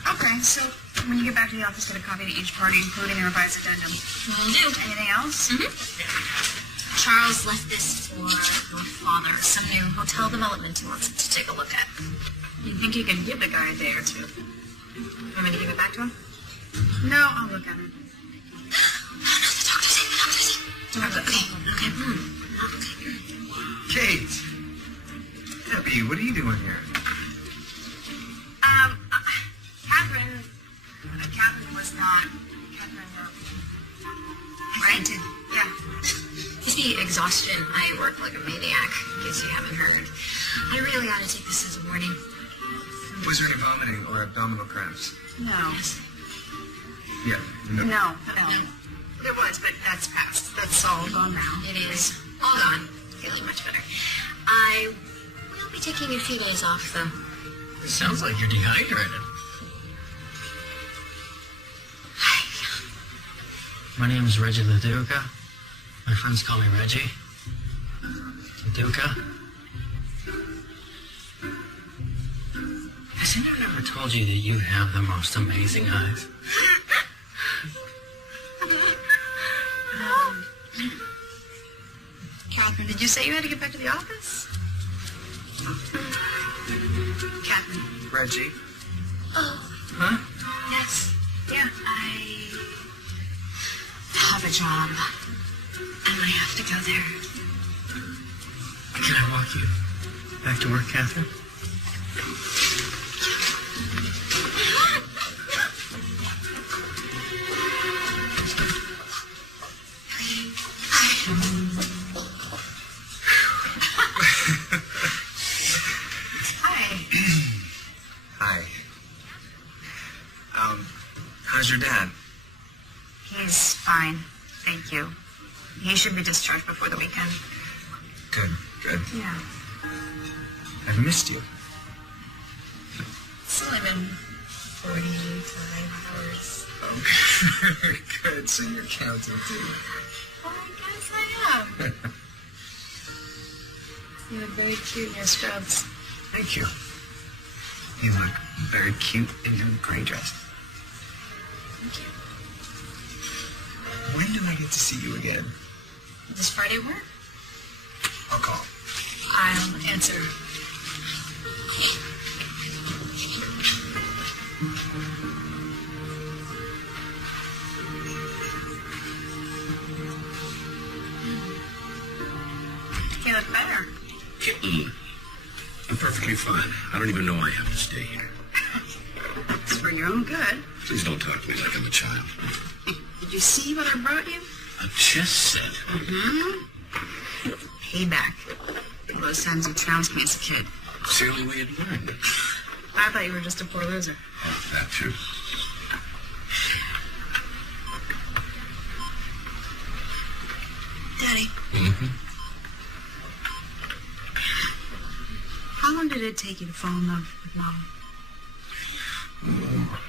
Okay, so when you get back to the office, get a copy to each party, including a revised addendum. Will do. Anything else? Charles left this for your father, some new hotel development he wants to take a look at. You think you can give the guy a day or two? Want me to give it back to him? No, I'll look at it. Oh, no, the doctor's in. Okay. Kate! Debbie, what are you doing here? Catherine was not. Granted, yeah. It's the exhaustion. I work like a maniac, in case you haven't heard. I really ought to take this as a warning. Was there any vomiting or abdominal cramps? No. Yeah. No. There was, but that's past. That's all gone now. It is all gone. Feeling much better. I will be taking a few days off, though. It sounds like you're dehydrated. My name is Reggie LaDuca. My friends call me Reggie. LaDuca. Has anyone ever told you that you have the most amazing eyes? Catherine, did you say you had to get back to the office? Catherine. Reggie. Oh. Huh? Yes. Yeah. I have a job, and I have to go there. Can I walk you back to work, Catherine? Hi. How's your dad? He's fine. Thank you. He should be discharged before the weekend. Good. Yeah. I've missed you. It's only been 45 hours. Oh, very good. So you're counting too. Well, I guess I am. You look very cute in your scrubs. Thank you. You look very cute in your gray dress. Thank you. When do I get to see you again? Does Friday work? I'll call. I'll answer. You look better. I'm perfectly fine. I don't even know I have to stay here. It's for your own good. Please don't talk to me like I'm a child. Did you see what I brought you? I just said. Payback. All those times you trounced me as a kid. It's the only way you'd learn. I thought you were just a poor loser. Oh, that too. Daddy, Mm-hmm. how long did it take you to fall in love with Mom? Oh,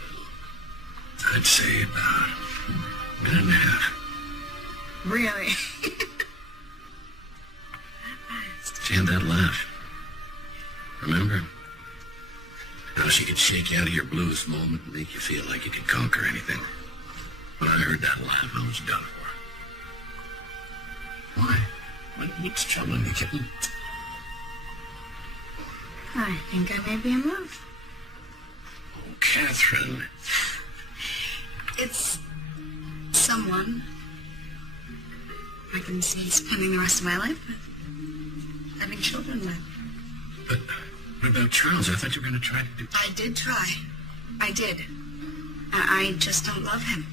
I'd say about a minute and a half. Really? She had that laugh. Remember? How she could shake you out of your bluest moment and make you feel like you could conquer anything. When I heard that laugh, I was done for. Why? What's troubling you, kitten? I think I may be in love. Oh, Catherine. It's someone I can see spending the rest of my life with, having children with. But what about Charles? I thought you were going to try to do... I did try. I did. I just don't love him.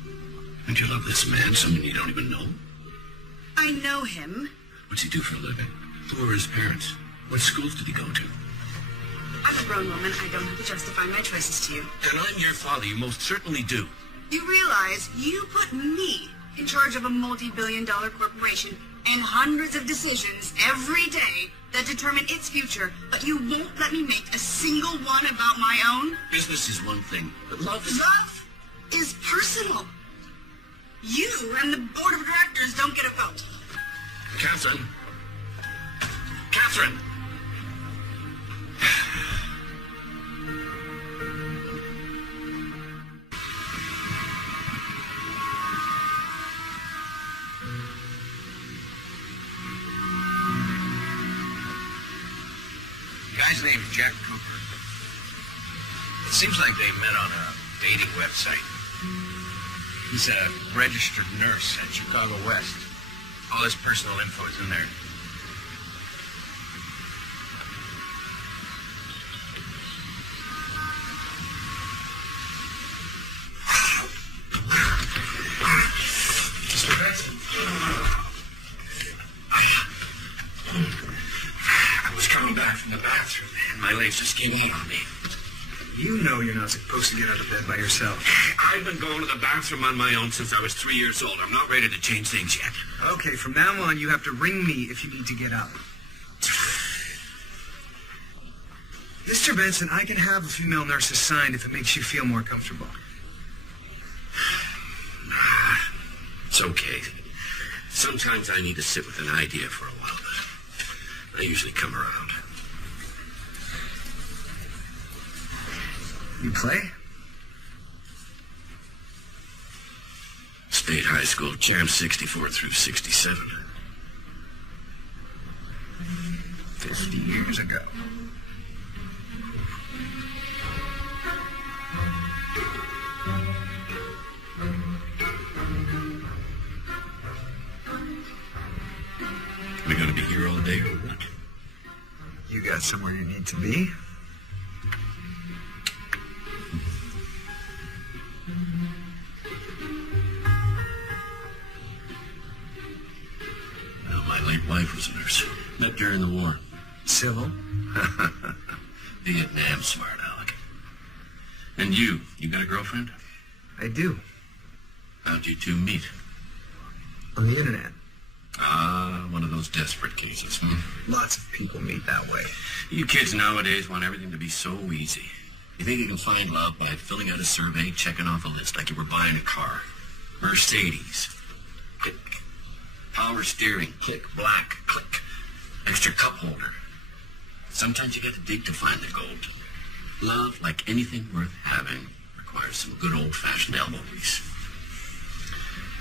Don't you love this man, someone you don't even know? I know him. What's he do for a living? Who are his parents? What schools did he go to? I'm a grown woman. I don't have to justify my choices to you. And I'm your father. You most certainly do. You realize you put me in charge of a multi-billion-dollar corporation and hundreds of decisions every day that determine its future, but you won't let me make a single one about my own? Business is one thing, but love is... Love is personal. You and the board of directors don't get a vote. Catherine. Catherine! The guy's name's Jack Cooper. It seems like they met on a dating website. He's a registered nurse at Chicago West. All his personal info is in there. Mr. Benson. I was coming back from the bathroom, and my legs just came out on me. You know you're not supposed to get out of bed by yourself. I've been going to the bathroom on my own since I was 3 years old. I'm not ready to change things yet. Okay, from now on, you have to ring me if you need to get up. Mr. Benson, I can have a female nurse assigned if it makes you feel more comfortable. It's okay. Sometimes I need to sit with an idea for a while, but I usually come around. You play? State high school champ 64 through 67. 50 years ago. We gonna be here all day or what? You got somewhere you need to be? Well, my late wife was a nurse. Met during the war. Civil? Vietnam, smart aleck. And you got a girlfriend? I do. How'd you two meet? On the internet. Ah, one of those desperate cases, hmm? Lots of people meet that way. You kids nowadays want everything to be so easy. You think you can find love by filling out a survey, checking off a list like you were buying a car. Mercedes. Click. Power steering. Click. Black. Click. Extra cup holder. Sometimes you get to dig to find the gold. Love, like anything worth having, requires some good old-fashioned elbow grease.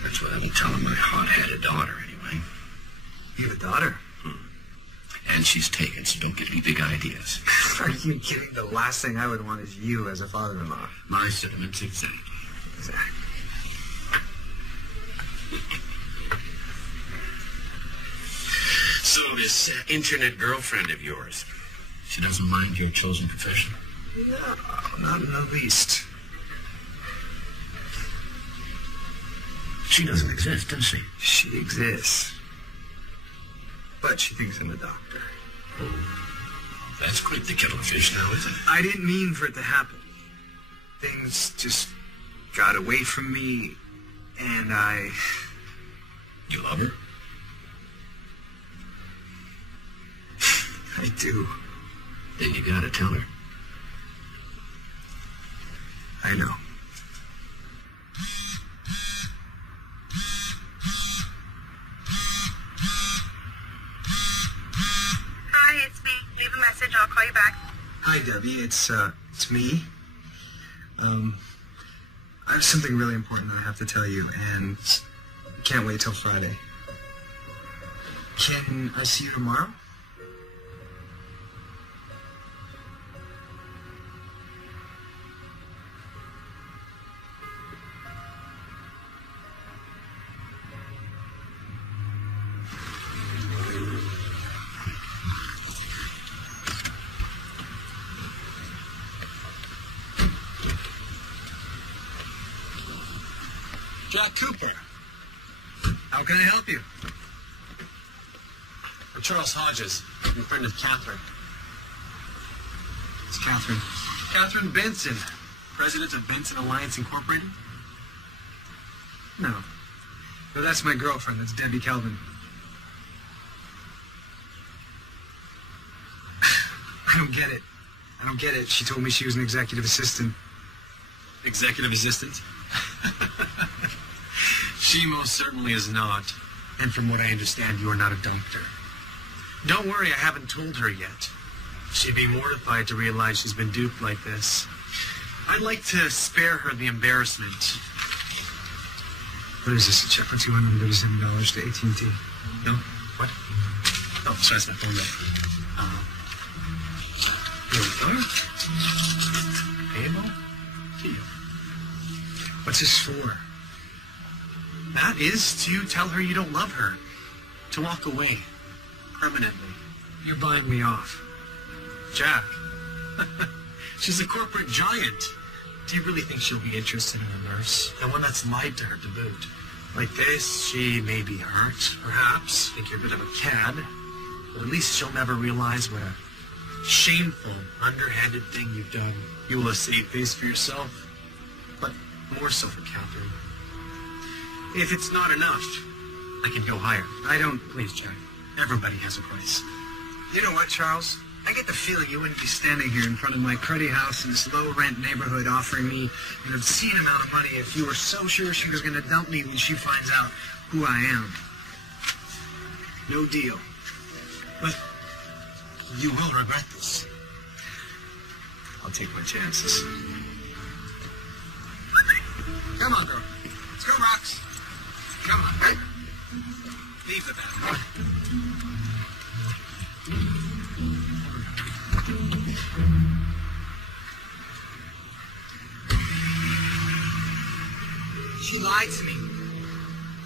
That's what I've been telling my hot-headed daughter, anyway. You have a daughter? And she's taken, so don't give me big ideas. Are you kidding? The last thing I would want is you as a father-in-law. My sentiments exactly. Exactly. So this internet girlfriend of yours, she doesn't mind your chosen profession? No, not in the least. She doesn't exist, does she? She exists. But she thinks I'm a doctor. Oh, that's quite the kettle of fish now, isn't it? I didn't mean for it to happen. Things just got away from me, and You love her? I do. Then you gotta tell her. I know. Hi, it's me. Leave a message. I'll call you back. Hi, Debbie. It's me. I have something really important I have to tell you, and can't wait till Friday. Can I see you tomorrow? Jack Cooper. How can I help you? I'm Charles Hodges. I'm a friend of Catherine. It's Catherine. Catherine Benson, president of Benson Alliance Incorporated. No. No, that's my girlfriend. That's Debbie Kelvin. I don't get it. I don't get it. She told me she was an executive assistant. Executive assistant? She most certainly is not. And from what I understand, you are not a doctor. Don't worry, I haven't told her yet. She'd be mortified to realize she's been duped like this. I'd like to spare her the embarrassment. What is this, a check for $237 to AT&T? No? What? Oh, sorry, that's my phone bill. Here we go. Payable to you. What's this for? That is to tell her you don't love her. To walk away. Permanently. You're buying me off. Jack. She's a corporate giant. Do you really think she'll be interested in a nurse? And one that's lied to her to boot. Like this, she may be hurt, perhaps. Think you're a bit of a cad. But at least she'll never realize what a shameful, underhanded thing you've done. You will have saved face for yourself, but more so for Catherine. If it's not enough, I can go higher. I don't... Please, Jack. Everybody has a price. You know what, Charles? I get the feeling you wouldn't be standing here in front of my cruddy house in this low-rent neighborhood offering me an obscene amount of money if you were so sure she was going to dump me when she finds out who I am. No deal. But you will regret this. I'll take my chances. Come on, girl. Let's go, Rox. Come on, right? Leave the bag. She lied to me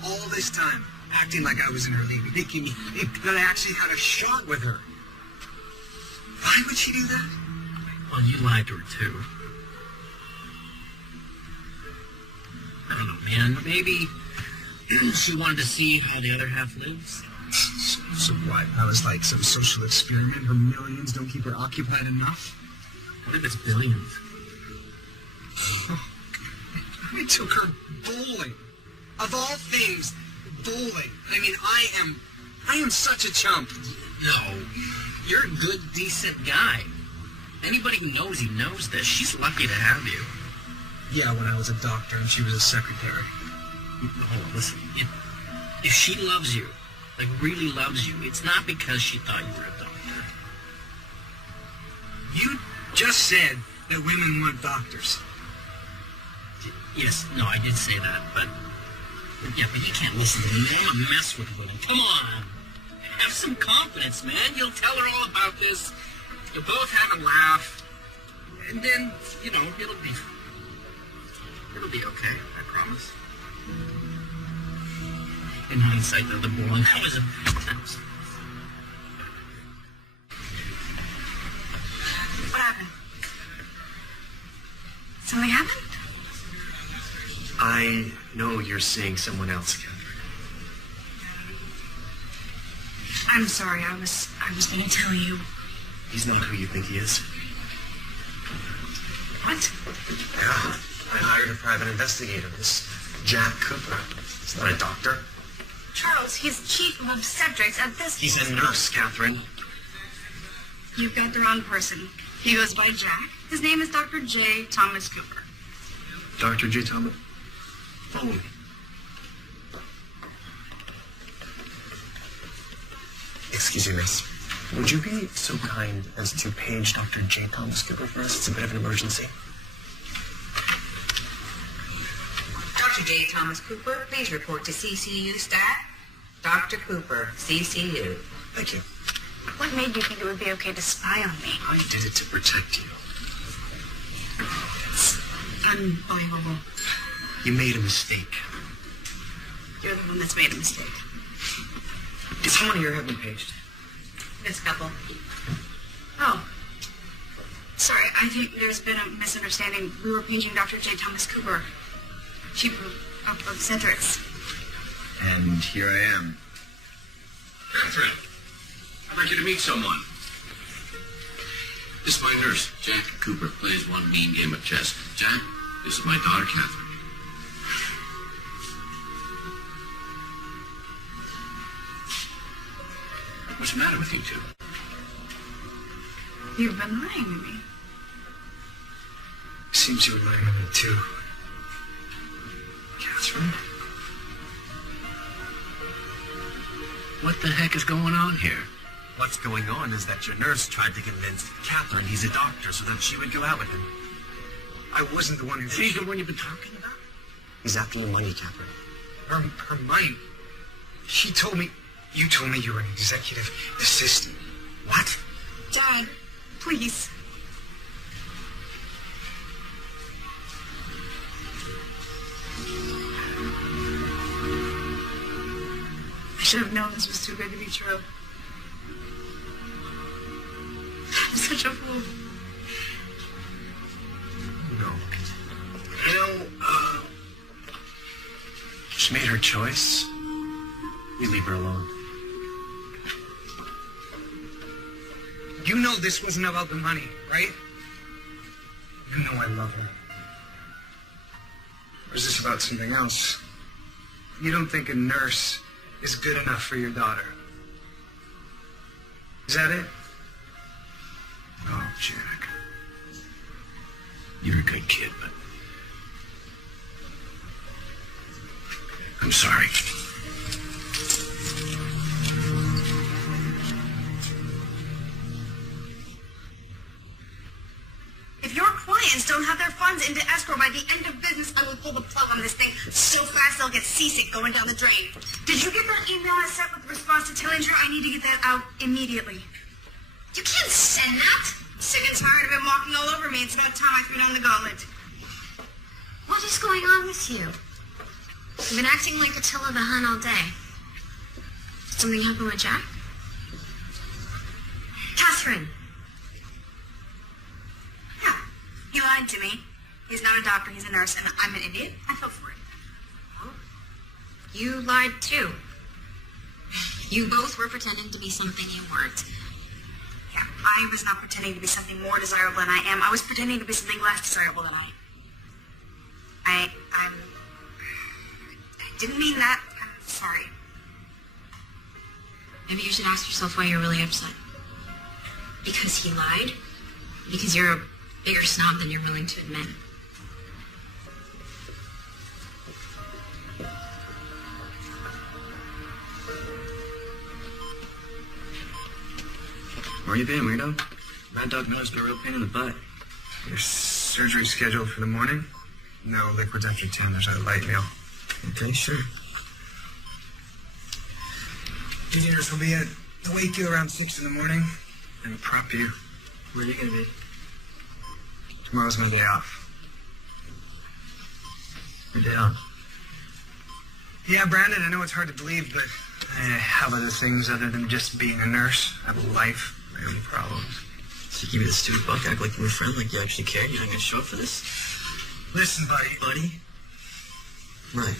all this time, acting like I was in her league, making me think that I actually had a shot with her. Why would she do that? Well, you lied to her, too. I don't know, man. Maybe she wanted to see how the other half lives. So what? I was like some social experiment. Her millions don't keep her occupied enough. What if it's billions? I took her bowling. Of all things, bowling. I mean, I am such a chump. No. You're a good, decent guy. Anybody who knows you knows this. She's lucky to have you. Yeah, when I was a doctor and she was a secretary. Oh, listen. If she loves you, like really loves you, it's not because she thought you were a doctor. You just said that women want doctors. Yes, no, I did say that, but you can't listen to me. I don't mess with women. Come on. Have some confidence, man. You'll tell her all about this. You'll both have a laugh. And then, it'll be okay, I promise. In hindsight, though, the bowling, that was a bad time. What happened? Something happened? I know you're seeing someone else, Catherine. I'm sorry, I was gonna tell you. He's not who you think he is. What? Yeah, I hired a private investigator, this Jack Cooper. He's not a doctor. Charles, he's chief of obstetrics at this... He's a nurse, Catherine. You've got the wrong person. He goes by Jack. His name is Dr. J. Thomas Cooper. Dr. J. Thomas? Follow me. Excuse me, miss. Would you be so kind as to page Dr. J. Thomas Cooper for us? It's a bit of an emergency. Dr. J. Thomas Cooper, please report to CCU staff. Dr. Cooper, CCU. Thank you. What made you think it would be okay to spy on me? I did it to protect you. It's unbelievable. You made a mistake. You're the one that's made a mistake. Did someone here have me paged? This couple. Oh. Sorry, I think there's been a misunderstanding. We were paging Dr. J. Thomas Cooper, chief of obstetrics. And here I am. Catherine, I'd like you to meet someone. This is my nurse, Jack Cooper, plays one mean game of chess. Jack, this is my daughter, Catherine. What's the matter with you two? You've been lying to me. Seems you were lying to me, too. Catherine? What the heck is going on here? What's going on is that your nurse tried to convince Catherine he's a doctor so that she would go out with him. I wasn't the one who... He's the one you've been talking about? He's after the money, Catherine. Her money? She told me... You told me you were an executive assistant. What? Dad, please. I should have known this was too good to be true. I'm such a fool. No. You know, she made her choice. We leave her alone. You know this wasn't about the money, right? You know I love her. Or is this about something else? You don't think a nurse is good enough for your daughter? Is that it? Oh, Jack. You're a good kid, but... I'm sorry. If your clients don't have their funds into escrow by the end of business, I will pull the plug on this thing so fast they'll get seasick going down the drain. Did you get that email I sent with the response to Tillinger? I need to get that out immediately. You can't send that. I'm sick and tired of him walking all over me. It's about time I threw down the gauntlet. What is going on with you? You've been acting like Attila the Hun all day. Did something happen with Jack? Catherine! Yeah, he lied to me. He's not a doctor, he's a nurse, and I'm an idiot. I fell for it. Well, you lied too. You both were pretending to be something you weren't. Yeah, I was not pretending to be something more desirable than I am. I was pretending to be something less desirable than I am. I didn't mean that. I'm sorry. Maybe you should ask yourself why you're really upset. Because he lied? Because you're a bigger snob than you're willing to admit. Where you been, weirdo? Mad Dog Miller's been a real pain in the butt. Your surgery scheduled for the morning? No, liquids after 10. There's a light meal. Okay, sure. Engineers will be at the wake you around 6 in the morning and prop you. Where are you gonna be? Tomorrow's my day off. Your day off? Yeah, Brandon, I know it's hard to believe, but I have other things other than just being a nurse. I have a life, my own problems. So you give me the stupid buck, act like you were a friend, like you actually cared. You're not gonna show up for this? Listen, buddy. Buddy? Right.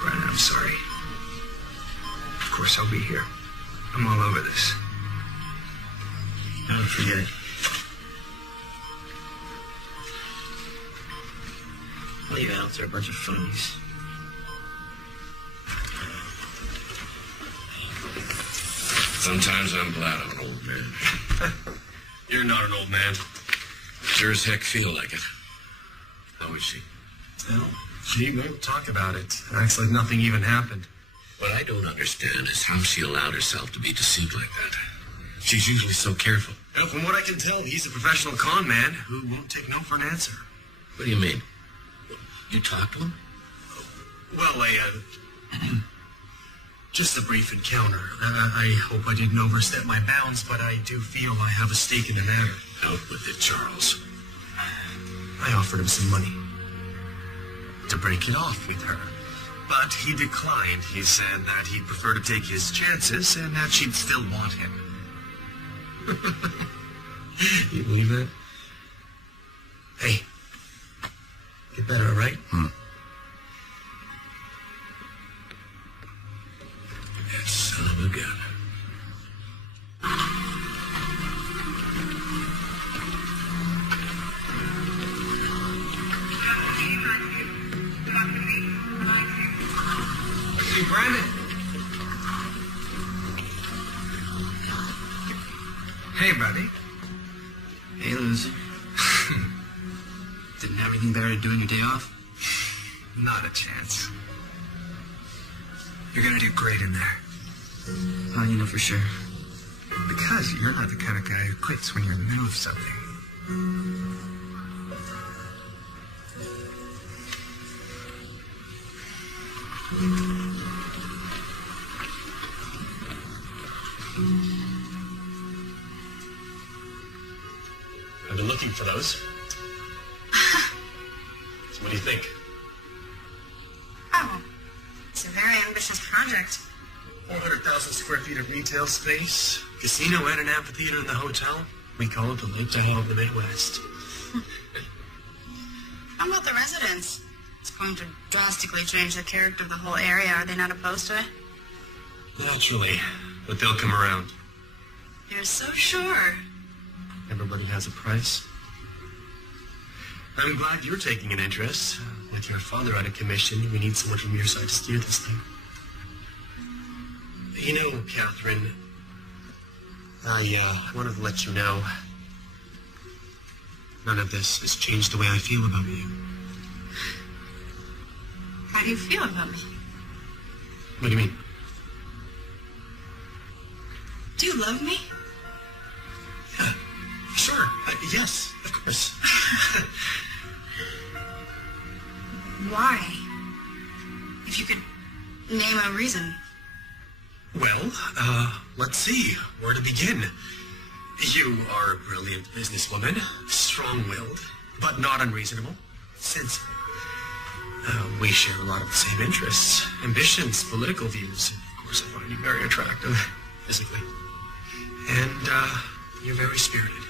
Brandon, I'm sorry. Of course I'll be here. I'm all over this. Don't forget it. All you adults are a bunch of phonies. Sometimes I'm glad I'm an old man. You're not an old man. Sure as heck feel like it. How is she? Well, she won't talk about it. Acts like nothing even happened. What I don't understand is how she allowed herself to be deceived like that. She's usually so careful. Well, from what I can tell, he's a professional con man who won't take no for an answer. What do you mean? You talked to him? Well, just a brief encounter. I hope I didn't overstep my bounds, but I do feel I have a stake in the matter. Out with it, Charles. I offered him some money to break it off with her. But he declined. He said that he'd prefer to take his chances and that she'd still want him. You believe that? Hey, get better, all right? That son of a gun. Hey, Brandon. Hey, buddy. Hey, loser. Didn't have anything better to do on your day off? Not a chance. You're gonna do great in there. How do you know for sure? Because you're not the kind of guy who quits when you're in the middle of something. I've been looking for those. So what do you think? Oh, it's a very ambitious project. 400,000 square feet of retail space, casino and an amphitheater in the hotel. We call it the Lake Tahoe of the Midwest. How about the residents? It's going to drastically change the character of the whole area. Are they not opposed to it? Naturally, but they'll come around. You're so sure. Everybody has a price. I'm glad you're taking an interest. With your father out of commission, we need someone from your side to steer this thing. You know, Catherine, I wanted to let you know none of this has changed the way I feel about you. How do you feel about me? What do you mean? Do you love me? Yeah, sure. Yes, of course. Why? If you could name a reason. Well, let's see where to begin. You are a brilliant businesswoman, strong-willed, but not unreasonable, sensible. We share a lot of the same interests, ambitions, political views. Of course, I find you very attractive, physically. And, you're very spirited,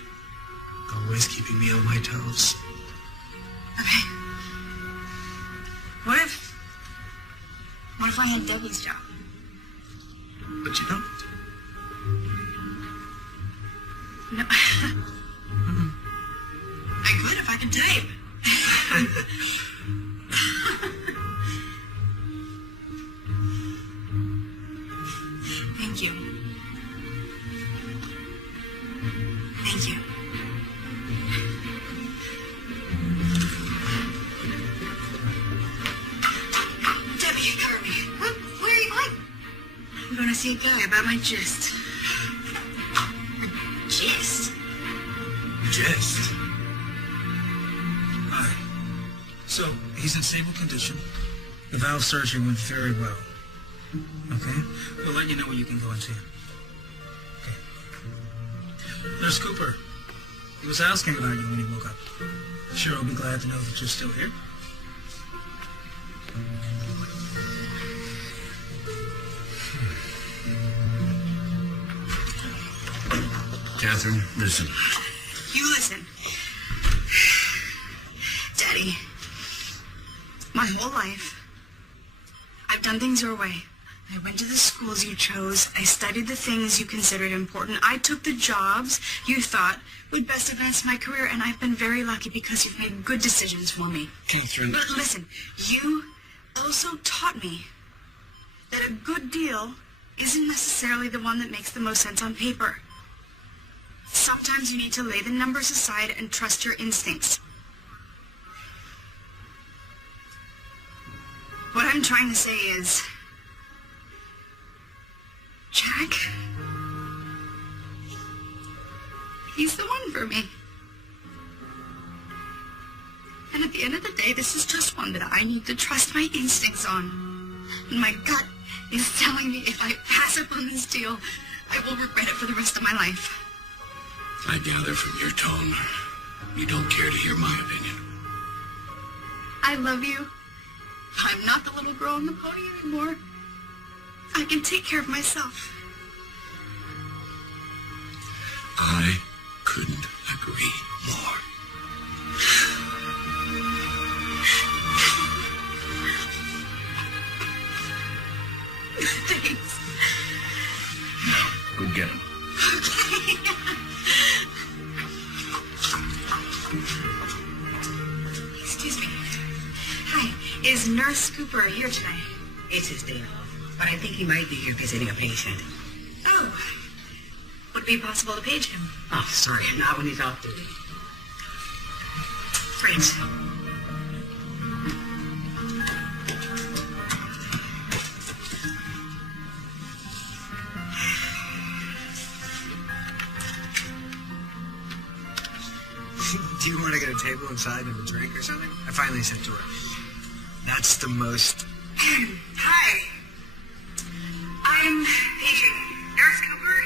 always keeping me on my toes. Okay. What if I had Debbie's job? But you don't. No. I could if I could type. Thank you. Thank you. Debbie, cover me. Where are you going? I'm going to see a guy about my gist. Gist? Gist? Hi. So, he's in stable condition. The valve surgery went very well. Okay? We'll let you know when you can go and see him. Okay. Nurse Cooper. He was asking about you when he woke up. Sure, he'll be glad to know that you're still here. Catherine, listen. You listen. Daddy, my whole life, I've done things your way. I went to the schools you chose. I studied the things you considered important. I took the jobs you thought would best advance my career, and I've been very lucky because you've made good decisions for me. Catherine. But listen, you also taught me that a good deal isn't necessarily the one that makes the most sense on paper. Sometimes you need to lay the numbers aside and trust your instincts. What I'm trying to say is, Jack, he's the one for me. And at the end of the day, this is just one that I need to trust my instincts on. And my gut is telling me if I pass up on this deal, I will regret it for the rest of my life. I gather from your tone, you don't care to hear my opinion. I love you. I'm not the little girl on the pony anymore. I can take care of myself. I couldn't agree more. Thanks. Go get him. Excuse me. Hi, is Nurse Cooper here today? It's his day off, but I think he might be here visiting a patient. Oh. Would it be possible to page him? Oh, sorry, not when he's off duty. Great. Do you want to get a table inside and a drink or something? I finally said to her, that's the most... Hi. I'm patient Nurse Cooper.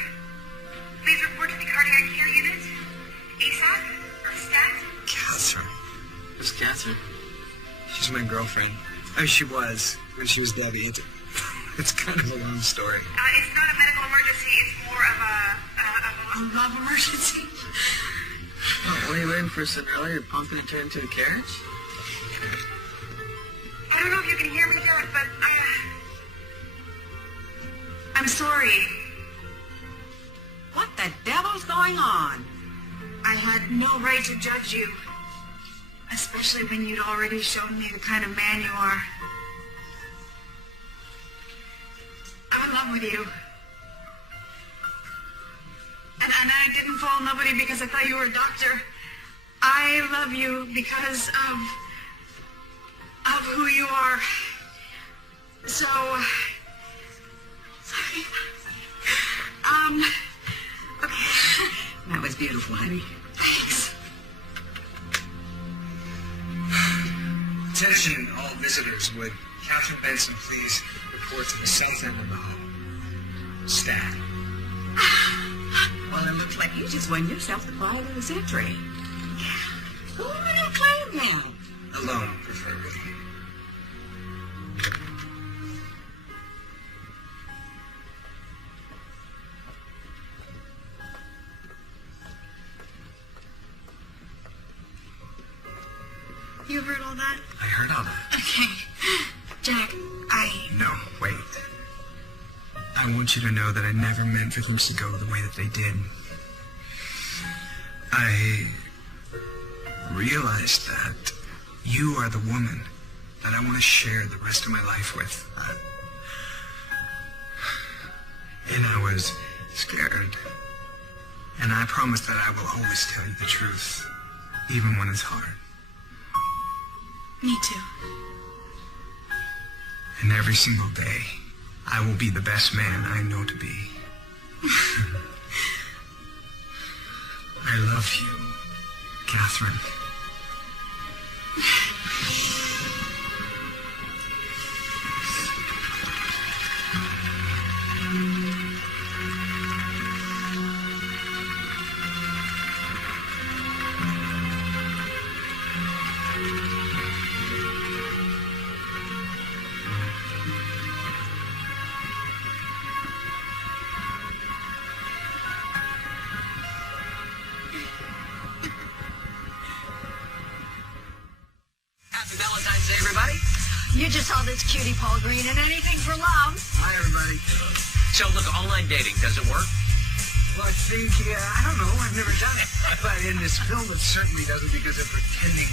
Please report to the cardiac care unit. ASAP or STAT. Catherine. Who's Catherine? She's my girlfriend. Oh, she was, when she was Debbie. It's kind of a long story. It's not a medical emergency. It's more of a love emergency. Oh, what are you waiting for, Cinderella? You're pumping it into a carriage? I don't know if you can hear me yet, but I'm sorry. What the devil's going on? I had no right to judge you. Especially when you'd already shown me the kind of man you are. I'm in love with you. And I didn't fall in love with you because I thought you were a doctor. I love you because of who you are. So, sorry. Okay. That was beautiful, honey. Thanks. Attention, all visitors. Would Catherine Benson please report to the south end of the hall? Stat. Well, it looks like you just won yourself the quiet of the century. Who are you claim now? Alone, preferably. You heard all that? I heard all that. Okay. Jack, No, wait. I want you to know that I never meant for things to go the way that they did. I realized that you are the woman that I want to share the rest of my life with. And I was scared. And I promise that I will always tell you the truth, even when it's hard. me too. And every single day, I will be the best man I know to be. I love you, Catherine. Happy Valentine's Day, everybody. You just saw this cutie Paul Green and anything for love. Hi, everybody. So, look, online dating, does it work? Well, I think, I don't know. I've never done it. But in this film, it certainly doesn't because they're pretending